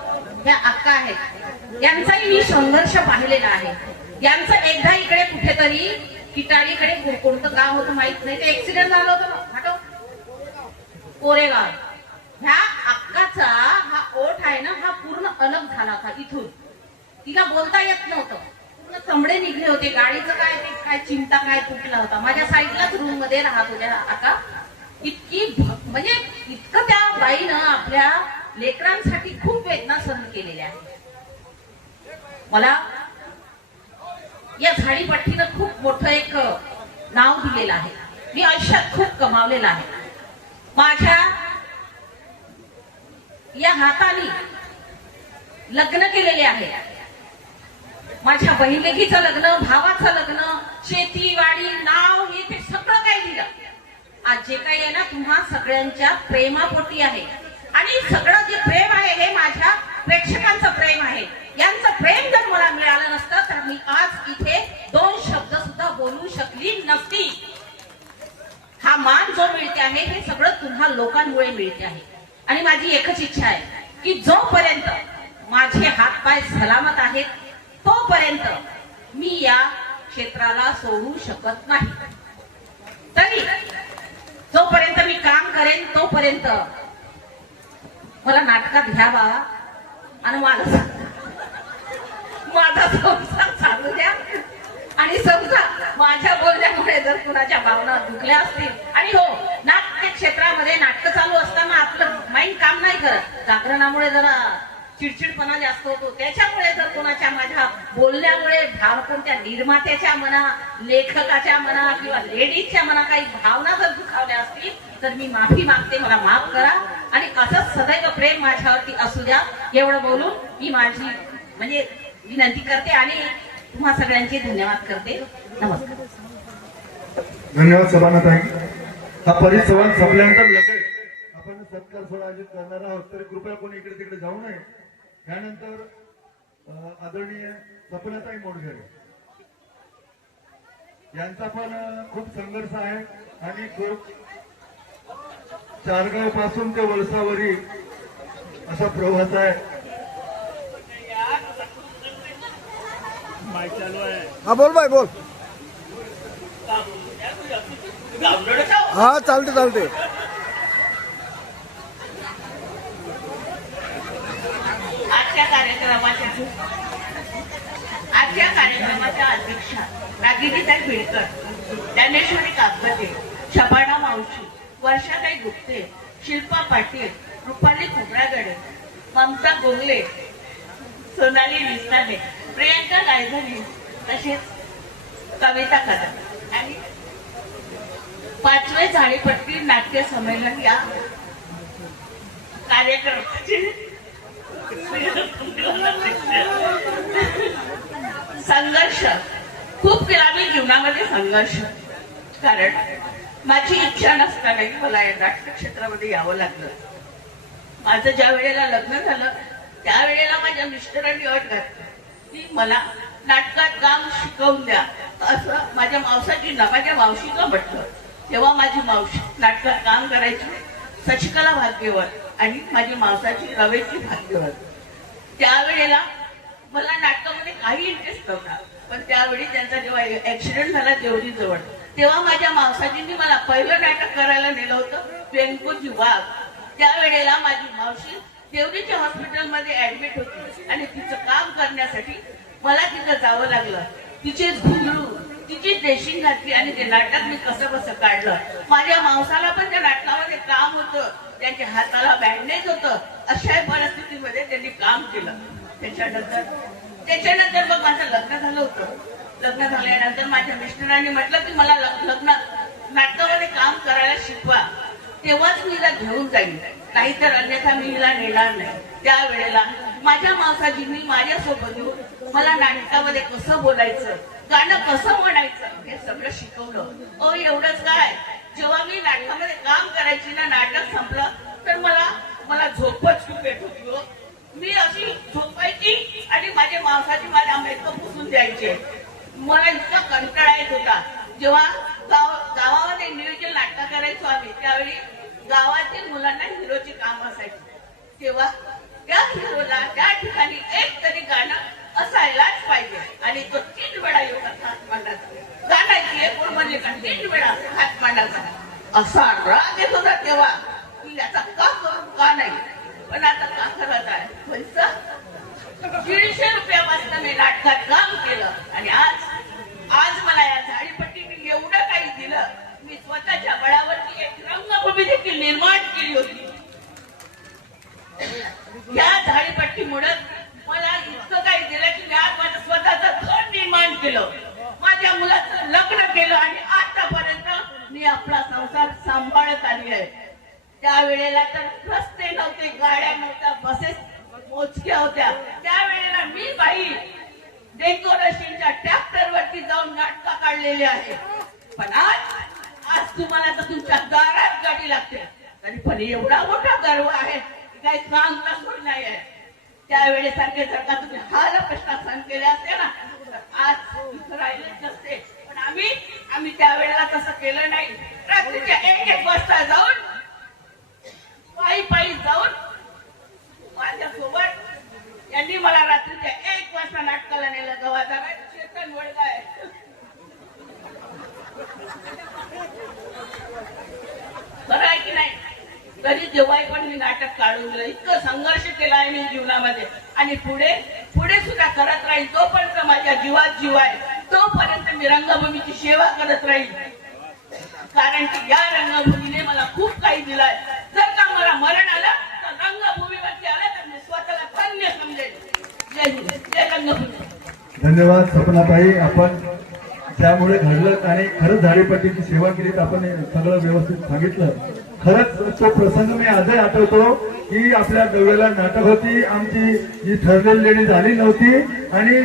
ह्या अक्का आहेत, यांचाही मी संघर्ष पाहिलेला आहे. यांचं एकदा इकडे कुठेतरी किटाळीकडे कोणतं गाव होतं माहित नाही, ते ऍक्सिडेंट झालं होतं ना, कोरेगाव. ह्या अक्काचा हा ओठ आहे ना, हा पूर्ण अलग झाला होता इथून. तिला बोलता येत नव्हतं, पूर्ण चमडे निघले होते. गाडीचं काय ते काय चिमटा काय तुटला होता. माझ्या साईडलाच रूम मध्ये राहत होत्या अक्का. इतकी म्हणजे इतकं त्या बाईनं आपल्या लेकरांसाठी खूप वेदना सहन केलेल्या आहेत. मला या झाडीपट्टीनं खूप मोठं एक नाव दिलेलं आहे. मी आयुष्यात खूप कमावलेलं आहे. माझ्या या हाताने लग्न केलेले आहे. माझ्या बहिणीचं लग्न, भावाचं लग्न, शेती वाडी, नाव, हे ते सगळं काही दिलं. आज जे काही आहे ना, तुम्हा सगळ्यांच्या प्रेमापोटी आहे. आणि सगळं जे प्रेम आहे हे माझ्या प्रेक्षकांचं प्रेम आहे. यांचं प्रेम जर मला मिळालं नसतं तर मी आज इथे 2 शब्द सुद्धा बोलू शकली नसती. हा मान जो मिळते आहे हे सगळं तुम्हा लोकांमुळे मिळते आहे. आणि माझी एकच इच्छा आहे की जोपर्यंत माझे हातपाय सलामत आहेत तोपर्यंत मी या क्षेत्राला सोडू शकत नाही. तरी जोपर्यंत मी काम करेन तोपर्यंत मला नाटकात घ्यावा आणि माझा संसार चालू द्या. आणि समजा माझ्या बोलण्यामुळे जर कुणाच्या भावना दुखल्या असतील, आणि हो, नाट्य क्षेत्रामध्ये नाटक चालू असताना आपलं माइंड काम नाही करत, जागरणामुळे जरा चिडचिडपणा जास्त होतो. त्याच्यामुळे जर कोणाच्या माझ्या बोलण्यामुळे कोणत्या निर्मात्याच्या मना, लेखकाच्या मना किंवा लेडीजच्या मना काही भावना जर दुखावल्या असतील तर मी माफी मागते, मला माफ करा. आणि असंच सदैव प्रेम माझ्यावरती असू द्या एवढं बोलून मी माझी विनंती करते आणि तुम्हा सगळ्यांचे धन्यवाद करते. नमस्कार. धन्यवाद सभानाताई. हा परिसंवाद संपल्यानंतर लगेच आपण सत्कार सोहळा आयोजित करणार आहोत, तर कृपया कोणी इकडे तिकडे जाऊ नये. त्यानंतर आदरणीय सपनाताई मोडघरे यांचा पण खूप संघर्ष आहे आणि खूप चारगाव पासून ते वळसावरी असा प्रवास आहे. हा बोल बाय बोल. हा चालते चालते. आजच्या कार्यक्रमाच्या अध्यक्षा रागिणीताई बेळकर, ज्ञानेश्वरी काकबते, शबाना मावशी, वर्षाताई गुप्ते, शिल्पा पाटील, रुपाली कुबरागडे, ममता गोगले, सोनाली निस्ताने, प्रियंका गायधनी, तसेच कविता कदम आणि 5वे झाडीपट्टी नाट्य संमेलन या कार्यक्रमाचे संघर्ष खूप केला मी जीवनामध्ये संघर्ष. कारण माझी इच्छा नसतानाही मला या नाट्य क्षेत्रामध्ये यावं लागलं. माझं ज्या वेळेला लग्न झालं त्यावेळेला माझ्या मिस्टरांनी अट घातली की मला नाटकात काम शिकवून द्या, असं माझ्या मावशीचं म्हटलं. तेव्हा माझी मावशी नाटकात काम करायची, शशिकला भाग्यवत आणि माझी मावसाची रवेची भाग्यवत. त्यावेळेला मला नाटकामध्ये काही इंटरेस्ट नव्हता, पण त्यावेळी त्यांचा जेव्हा ऍक्सिडेंट झाला देवरी जवळ, तेव्हा माझ्या मावसाजींनी मला पहिलं नाटक करायला नेलं होतं, व्यंकोची वाघ. त्यावेळेला माझी मावशी देवरीच्या हॉस्पिटलमध्ये ऍडमिट होती आणि तिचं काम करण्यासाठी मला तिथं जावं लागलं. तिचे घुंगरू, तिची ड्रेसिंग घातली आणि ते नाटक मी कसं काढलं. माझ्या मावसाला पण त्या नाटकामध्ये काम होतं, त्यांच्या हाताला बँडेज होतं. अशा परिस्थितीमध्ये त्यांनी काम केलं. त्याच्यानंतर मग माझं लग्न झालं होतं. लग्न झाल्यानंतर माझ्या मिस्टरांनी म्हटलं की मला नाटकामध्ये काम करायला शिकवा, तेव्हाच मी हिला घेऊन जाईल, नाहीतर अन्यथा मी हिला नेणार नाही. त्यावेळेला माझ्या मावसाजींनी माझ्यासोबत येऊन मला नाटकामध्ये कसं बोलायचं, गाणं कसं म्हणायचं हे सगळं शिकवलं. एवढंच काय, जेव्हा मी नाटकामध्ये काम करायची ना, नाटक संपलं तर मला झोपच खूप येत होती. मी अशी झोपायची आणि माझे मावसाची माझ्या मेकअप पुसून द्यायचे. मला इतका कंटाळा येत होता. जेव्हा गावामध्ये नियोजन नाटक करायचो आम्ही, त्यावेळी गावातील मुलांना हिरोची काम असायची. तेव्हा त्या हिरोला त्या ठिकाणी एक तरी गाणं असायलाच पाहिजे आणि तो 3 वेळा येऊन हात मांडायचा. गाण्याची एक म्हणजे 3 वेळा हात मांडायचा. असा राग येत होता तेव्हा की याचा का करू का नाही. पण आता का करत आहे, 150 रुपयापासून मी नाटकात काम केलं आणि आज मला या झाडीपट्टीने एवढं काही दिलं. मी स्वतःच्या बळावरती एक रंगभूमी देखील निर्माण केली होती. या झाडीपट्टीमुळे मला इतकं काही दिलं की मी आज माझं स्वतःचं घर निर्माण केलं, माझ्या मुलाचं लग्न केलं आणि आतापर्यंत मी आपला संसार सांभाळत आली आहे. त्यावेळेला तर रस्ते नव्हते, गाड्या नव्हत्या, बसेस मोजक्या होत्या. त्यावेळेला मी बाई डेकोरेशनच्या ट्रॅक्टरवरती जाऊन नाटकं काढलेली आहे. पण आज तुम्हाला तर तुमच्या दारात गाडी लागते. तरी पण एवढा मोठा गर्व आहे काही सांगता सोड नाही आहे. त्यावेळेसारखे जर का तुम्ही हाल प्रश्न सहन केले असते ना, तर आज इथं राहिलेच नसते. पण आम्ही त्यावेळेला तसं केलं नाही. रात्रीच्या 1-1 वाजता जाऊन पायी जाऊन माझ्यासोबत यांनी काढून दिलं. इतकं संघर्ष केलाय मी जीवनामध्ये आणि पुढे पुढे सुद्धा करत राहील. तोपर्यंत माझ्या जीवात जीव आहे तोपर्यंत मी रंगभूमीची सेवा करत राहील. कारण की या रंगभूमीने मला खूप काही दिलंय. जर का मला मरण आलं तर रंगभूमीवरती आलं तर मी स्वतःला धन्य समजेल. जय हिंद, जय रंगभूमी. धन्यवाद सपनाताई. आपण त्यामुळे घडलं आणि खरंच झाडीपट्टीची सेवा केली तर आपण हे सगळं व्यवस्थित सांगितलं. खरंच तो प्रसंग मी आजही आठवतो की आपल्या डोळ्याला नाटक होती, आमची जी ठरलेली लेणी झाली नव्हती आणि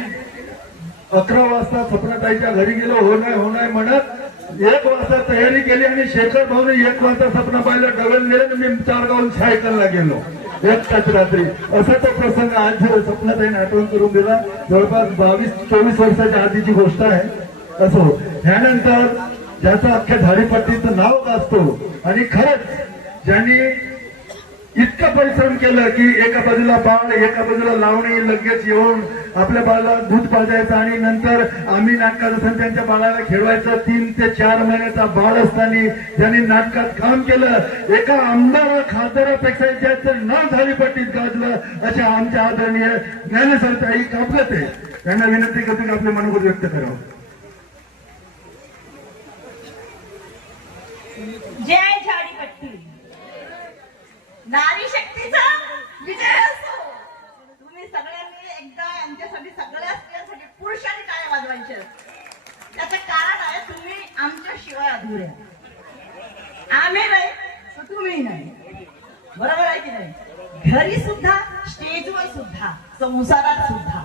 11 वाजता सपनाताईच्या घरी गेलो. हो नाही म्हणत 1 वाजता तयारी केली आणि शेखर भाऊने 1 वाजता सपनाबाईला डबल नेले आणि मी 4 गावून सायकलला गेलो एकटाच रात्री. असा तो प्रसंग आज सपनाताईने आठवण करून दिला. जवळपास 22-24 वर्षाच्या आधीची गोष्ट आहे. असो ह्यानंतर ज्याचं अख्ख्या झाडीपट्टीचं नाव गाजतो आणि खरंच ज्यांनी इतकं परिश्रम केलं की एका बाजूला बाळ एका बाजूला लावणी, लगेच येऊन आपल्या बाळाला दूध पाजायचं आणि नंतर आम्ही नाटकात असताना त्यांच्या बाळाला खेळवायचं. 3 ते 4 महिन्याचा बाळ असताना ज्यांनी नाटकात काम केलं, एका आमदार खासदारापेक्षा ज्याचं नाव झाडीपट्टीत गाजलं अशा आमच्या आदरणीय ज्ञानेश्वरताई कापगते यांना विनंती करतो की आपले मनोगत व्यक्त करावं. जय झाडीपट्टी. नारी शक्तीचा विजय असो. तुम्ही सगळ्यांनी एकदा आमच्यासाठी सगळ्या स्त्रियांसाठी पुरुषांनी टाळ्या वाजवायच्या. त्याचं कारण आहे तुम्ही आमच्या शिवाय अधुऱ्या. आम्ही नाही तर तुम्ही नाही. बरोबर आहे की नाही? घरी सुद्धा, स्टेजवर सुद्धा, संसारात सुद्धा,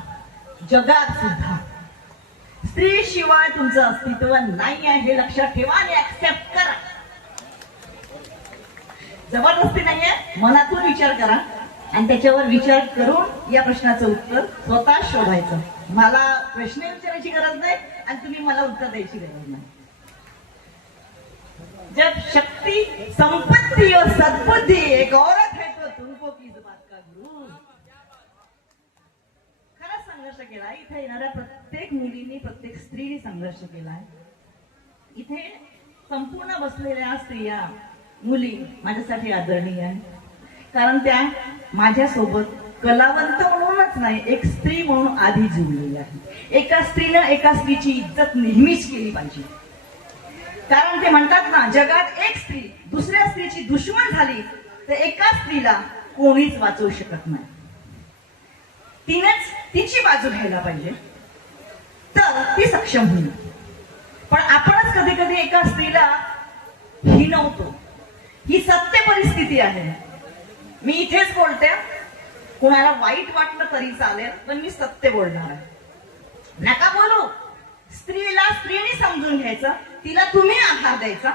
जगात सुद्धा स्त्री शिवाय तुमचं अस्तित्व नाही आहे हे लक्षात ठेवा आणि ऍक्सेप्ट करा. जबरदस्ती नाहीये, मनातून विचार करा आणि त्याच्यावर विचार करून या प्रश्नाचं उत्तर स्वतः शोधायचं. मला प्रश्न विचारायची गरज नाही आणि तुम्ही मला उत्तर द्यायची गरज नाही. जब शक्ती, संपत्ती और सद्बुद्धी एक औरत है तो तुमको किस बात का गुरु. खरंच संघर्ष केला. इथे येणाऱ्या प्रत्येक मुलींनी, प्रत्येक स्त्रीने संघर्ष केलाय. इथे संपूर्ण बसलेल्या स्त्रिया, मुली माझ्यासाठी आदरणीय आहे. कारण त्या माझ्यासोबत कलावंत म्हणूनच नाही, एक स्त्री म्हणून आधी जुळलेली आहे. एका स्त्रीनं एका स्त्रीची इज्जत नेहमीच केली पाहिजे. कारण ते म्हणतात ना, जगात एक स्त्री दुसऱ्या स्त्रीची दुश्मन झाली तर एका स्त्रीला कोणीच वाचवू शकत नाही. तिनेच तिची बाजू घ्यायला पाहिजे तर ती सक्षम होईल. पण आपणच कधी कधी एका स्त्रीला हिणवतो. ही सत्य परिस्थिती आहे. मी इथेच बोलते, कोणाला वाईट वाटलं तरी चालेल पण मी सत्य बोलणार आहे. नका बोलू. स्त्रीला स्त्रीने समजून घ्यायचं, तिला तुम्ही आधार द्यायचा,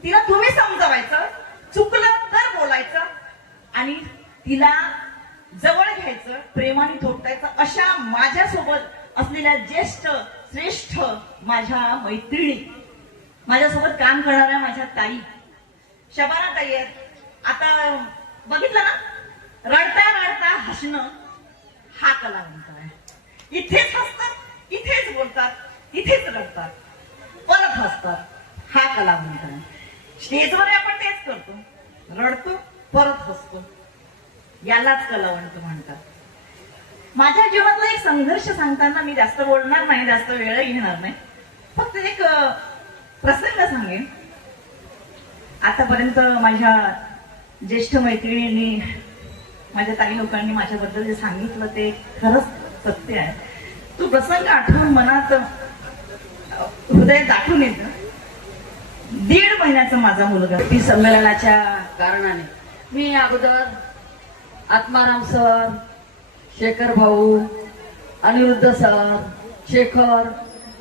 तिला तुम्ही समजवायचं, चुकलं तर बोलायचं आणि तिला जवळ घ्यायचं, प्रेमाने थोपटायचं. अशा माझ्यासोबत असलेल्या ज्येष्ठ श्रेष्ठ माझ्या मैत्रिणी, माझ्यासोबत काम करणाऱ्या माझ्या ताई, शबाना ताई आहेत. आता बघितलं ना, रडता रडता हसणं हा कलावंत आहे. इथेच हसतात, इथेच बोलतात, इथेच रडतात, परत हसतात, हा कलावंत आहे. स्टेजवर आपण तेच करतो, रडतो परत हसतो, यालाच कलावंत म्हणतात. माझ्या जीवनातला एक संघर्ष सांगताना मी जास्त बोलणार नाही, जास्त वेळ घेणार नाही. फक्त एक प्रसंग सांगेन. आतापर्यंत माझ्या ज्येष्ठ मैत्रिणींनी, माझ्या ताई लोकांनी माझ्याबद्दल जे सांगितलं ते खरंच सत्य आहे. तो प्रसंग आठवून मनात हृदय दाटून येतं. 1.5 महिन्याचा माझा मुलगा. ती संमेलनाच्या कारणाने मी अगोदर आत्माराम सर, शेखर भाऊ, अनिरुद्ध सर, शेखर,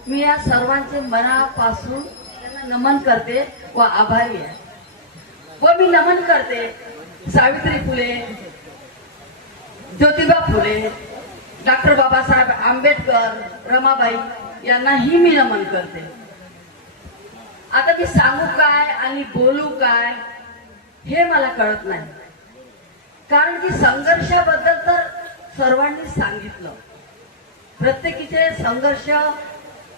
मी या सर्वांचे मनापासून त्यांना नमन करते व आभारी आहे. व मी नमन करते सावित्री फुले, ज्योतिबा फुले, डॉक्टर बाबासाहेब आंबेडकर, रमाबाई यांनाही मी नमन करते. आता मी सांगू काय आणि बोलू काय हे मला कळत नाही. कारण की संघर्षाबद्दल तर सर्वांनी सांगितलं. प्रत्येकीचे संघर्ष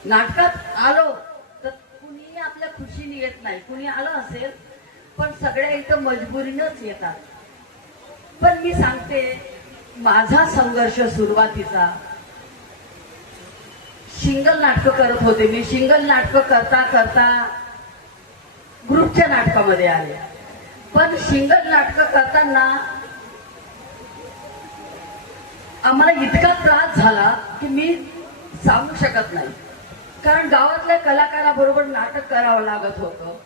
नाटकात आलो तर कुणी आपल्या खुशीने येत नाही. कुणी आलं असेल पण सगळे इथं मजबुरीनंच येतात. पण मी सांगते, माझा संघर्ष सुरुवातीचा सिंगल नाटकं करत होते मी. सिंगल नाटकं करता करता ग्रुपच्या नाटकामध्ये आले. पण सिंगल नाटकं करताना आम्हाला इतका त्रास झाला की मी सांगू शकत नाही. कारण गावातल्या कलाकाराबरोबर नाटक करावं लागत होतं.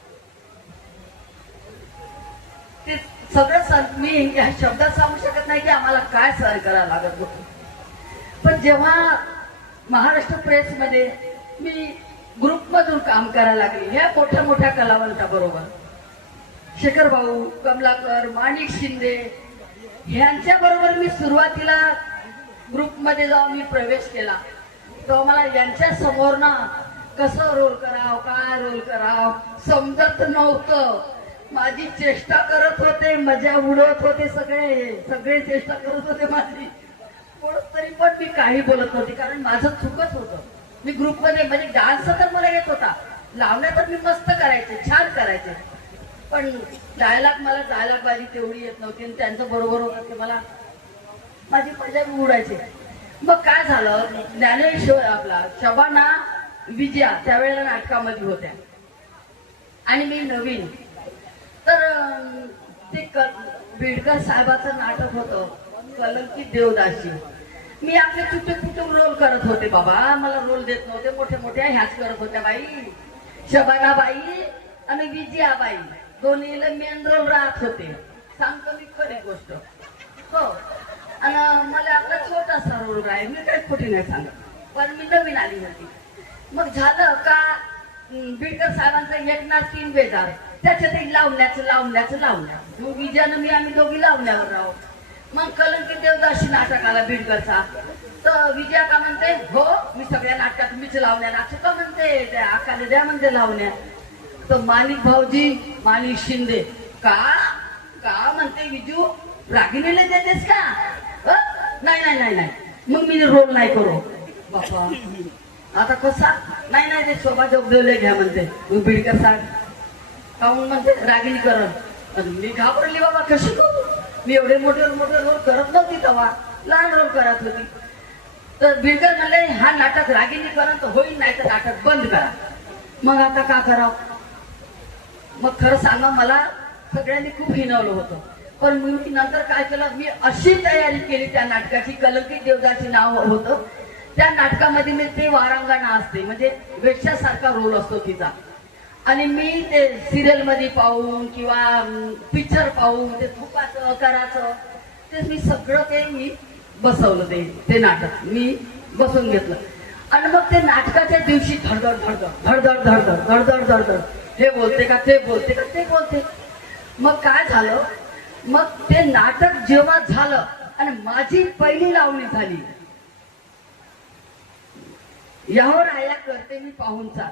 ते सगळं मी या शब्दात सांगू शकत नाही की आम्हाला काय सहन करावं लागत होतं. पण जेव्हा महाराष्ट्र प्रेसमध्ये मी ग्रुपमधून काम करायला लागले, ह्या मोठ्या मोठ्या कलावंताबरोबर, शेखर भाऊ, कमलाकर, माणिक शिंदे ह्यांच्या बरोबर मी सुरुवातीला ग्रुपमध्ये जाऊन मी प्रवेश केला, तो मला यांच्या समोर ना कसं रोल करावं, काय रोल करावं समजत नव्हतं. माझी चेष्टा करत होते, मजा उडवत होते, सगळे चेष्टा करत होते माझी. तरी पण मी काही बोलत नव्हती, कारण माझं चुकत होतं. मी ग्रुपमध्ये म्हणजे डान्स तर मला येत होता, लावण्या तर मी मस्त करायचे, छान करायचे, पण मला डायलॉग बाजी तेवढी येत नव्हती आणि त्यांचं बरोबर होतं ते मला माझी मजा उडायची. मग काय झालं, ज्ञानेश्वर आपला शबाना विजया त्यावेळेला नाटकामध्ये होत्या आणि मी नवीन. तर ते बिडकर साहेबाचं नाटक होतं कलंकी देवदासी. मी आपले चुटूक चुटूक रोल करत होते. बाबा मला रोल देत नव्हते, मोठे मोठ्या ह्याच करत होत्या बाई. शबानाबाई आणि विजयाबाई दोन्हीला मेन रोल राहत होते. सांगतो मी खरी गोष्ट. हो, आणि मला आपला छोटासा रोल आहे, मी काही खोटी नाही सांगत, पण मी नवीन आली होती. मग झालं का बिडकर साहेबांचं एक ना 3 बेजार, त्याच्यात लावण्याचं. मग विजयानं मी आम्ही दोघी लावण्यावर राहू. मग कलंकी देवदासी नाटक आला बिडकरचा. तर विजया का म्हणते, हो मी सगळ्या नाटकात मीच लावण्या नाचू का म्हणते, त्या आकाने द्या म्हणते लावण्या. तर माणिक शिंदे का म्हणते, विजू रागिणीला देतेस का? नाही मग मी रोल नाही करू. बापा आता कसा, नाही ते शोभा जोगदेवले घ्या म्हणते. मग बिडकर साहेब काहून म्हणते रागिणी करण. मी घाबरली, बाबा कशी करू, मी एवढे मोठे रोल करत नव्हती, तेव्हा लहान रोल करत होती. तर बिडकर म्हणले, हा नाटक रागिणी करण तर होईल, नाही तर नाटक बंद करा. मग आता का करावं? मग खरं सांगा, मला सगळ्यांनी खूप हिणवलं होतं. पण मी नंतर काय केलं, मी अशी तयारी केली त्या नाटकाची. कलंकी देवदासी नाव होतं. त्या नाटकामध्ये मी ते वारांगणा असते, म्हणजे वेश्यासारखा रोल असतो तिचा. आणि मी ते सिरियल मध्ये पाहून किंवा पिक्चर पाहून ते थुकाचं करायचं, ते मी सगळं ते मी बसवलं. ते नाटक मी बसवून घेतलं. आणि मग ते नाटकाच्या दिवशी धडधड हे बोलते का ते बोलते. मग काय झालं, मग ते नाटक जेव्हा झालं आणि माझी पहिली लावणी झाली, यावर आया करते मी पाहूनचा,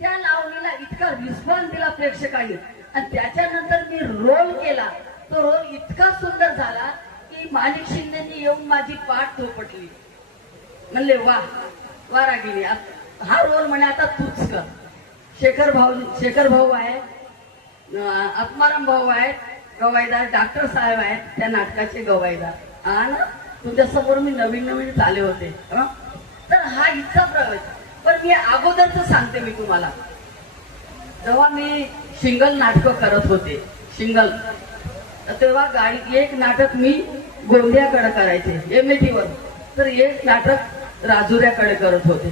त्या लावणीला इतका रिस्पॉन्स दिला प्रेक्षकांनी. आणि त्याच्यानंतर मी रोल केला, तो रोल इतका सुंदर झाला की माणिक शिंदेनी येऊन माझी पाठ थोपटली. म्हणले वा रागिनी, हा रोल म्हणे आता तूच कर. शेखर भाऊ आहेत, आत्माराम भाऊ आहेत गवाईदार, डॉक्टर साहेब आहेत त्या नाटकाचे गवाईदार. ना तुमच्या समोर मी नवीन आले होते. तर हा इतका प्रवेश. पण मी अगोदरच सांगते मी तुम्हाला, जेव्हा मी सिंगल नाटकं करत होते तेव्हा गाडी एक नाटक मी गोंदियाकडे करायचे MAT वर, तर एक नाटक राजुऱ्याकडे करत होते.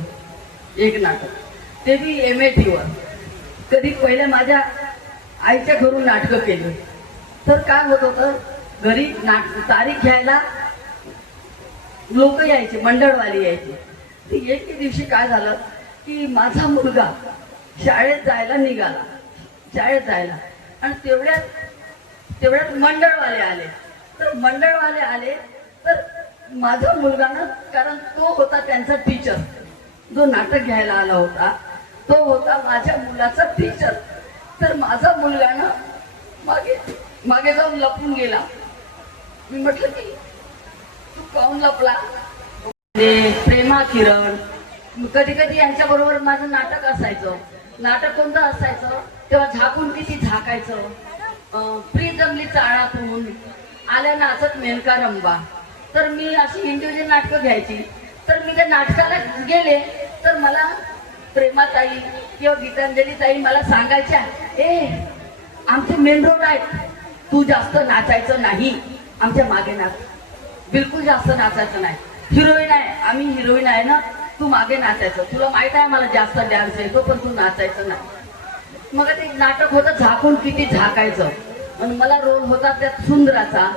एक नाटक ते बी MAT वर. कधी पहिले माझ्या आईच्या घरून नाटकं केली. तर काय होत होतं, घरी तारीख घ्यायला लोक यायचे, मंडळवाली यायची. एक दिवशी काय झालं की माझा मुलगा शाळेत जायला निघाला आणि तेवढ्यात मंडळवाले आले. तर माझा मुलगा ना, कारण तो होता त्यांचा टीचर, जो नाटक घ्यायला आला होता तो होता माझ्या मुलाचा टीचर. तर माझा मुलगा ना मागे जाऊन लपून गेला. मी म्हटलं की तू काऊन लपला? प्रेमा किरण, कधी यांच्या बरोबर माझं नाटक असायचं. नाटक कोणतं असायचं तेव्हा झाकून किती झाकायचं, प्रिजमली चाळातून आल्या नाचत मेनका रंबा. तर मी अशी इंडिव्हिज्युअल नाटकं घ्यायची. तर मी त्या नाटकाला गेले तर मला प्रेमाताई किंवा गीतांजली ताई मला सांगायच्या, आमचे मेन रोड आहेत, तू जास्त नाचायचं नाही, आमच्या मागे नाच, बिलकुल जास्त नाचायचं नाही. हिरोईन आहे, आम्ही हिरोईन आहे ना, तू मागे नाचायचं. तुला माहित आहे मला जास्त डान्स येतो पण तू नाचायचं नाही. मग ते नाटक होतं झाकून किती झाकायचं. आणि मला रोल होता त्यात सुंदराचा.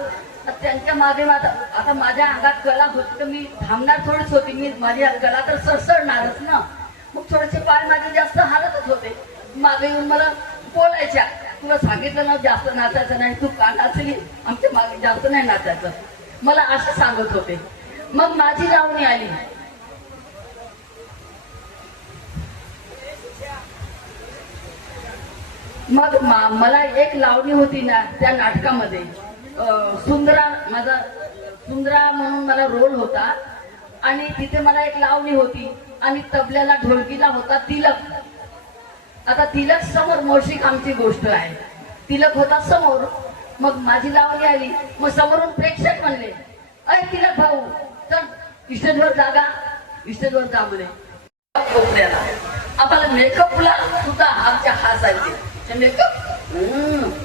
त्यांच्या मागे आता माझ्या अंगात कला होती तर मी थांबणार थोडीच होती. मी माझी कला तर सरसरणारच ना. मग थोडेसे पाय माझे जास्त हालतच होते. मागे येऊन मला बोलायच्या, तुला सांगितलं ना जास्त नाचायचं नाही, तू का नाचली, आमच्या मागे जास्त नाही नाचायचं, मला असं सांगत होते. मग माझी लावणी आली. मग मला एक लावणी होती ना त्या नाटकामध्ये, सुंदरा, माझा सुंदरा म्हणून मला रोल होता. आणि तिथे मला एक लावणी होती आणि तबल्याला ढोलकीला होता तिलक. आता तिलक समोर, मोशिक आमची गोष्ट आहे, तिलक होता समोर. मग माझी लावणी आली. मग समोरून प्रेक्षक म्हणले, अरे तिलक भाऊ चल स्टेजवर जागा, स्टेजवर जा म्हणे. कोपऱ्याला आम्हाला मेकअपला सुद्धा आमच्या हासायचे. मेकअप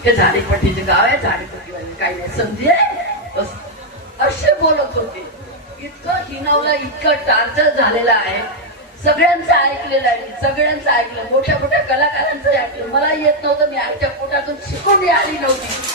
हे झाडीपट्टीचे गाव आहे, झाडीपट्टी काही नाही समजे असे बोलत होते. इतकं हिनवलं, इतकं टार्चर झालेलं आहे. सगळ्यांचं ऐकलेलं आहे, सगळ्यांचं ऐकलं, मोठ्या मोठ्या कलाकारांचं ऐकलं. मला येत नव्हतं, मी आईच्या पोटातून शिकून आली नव्हती.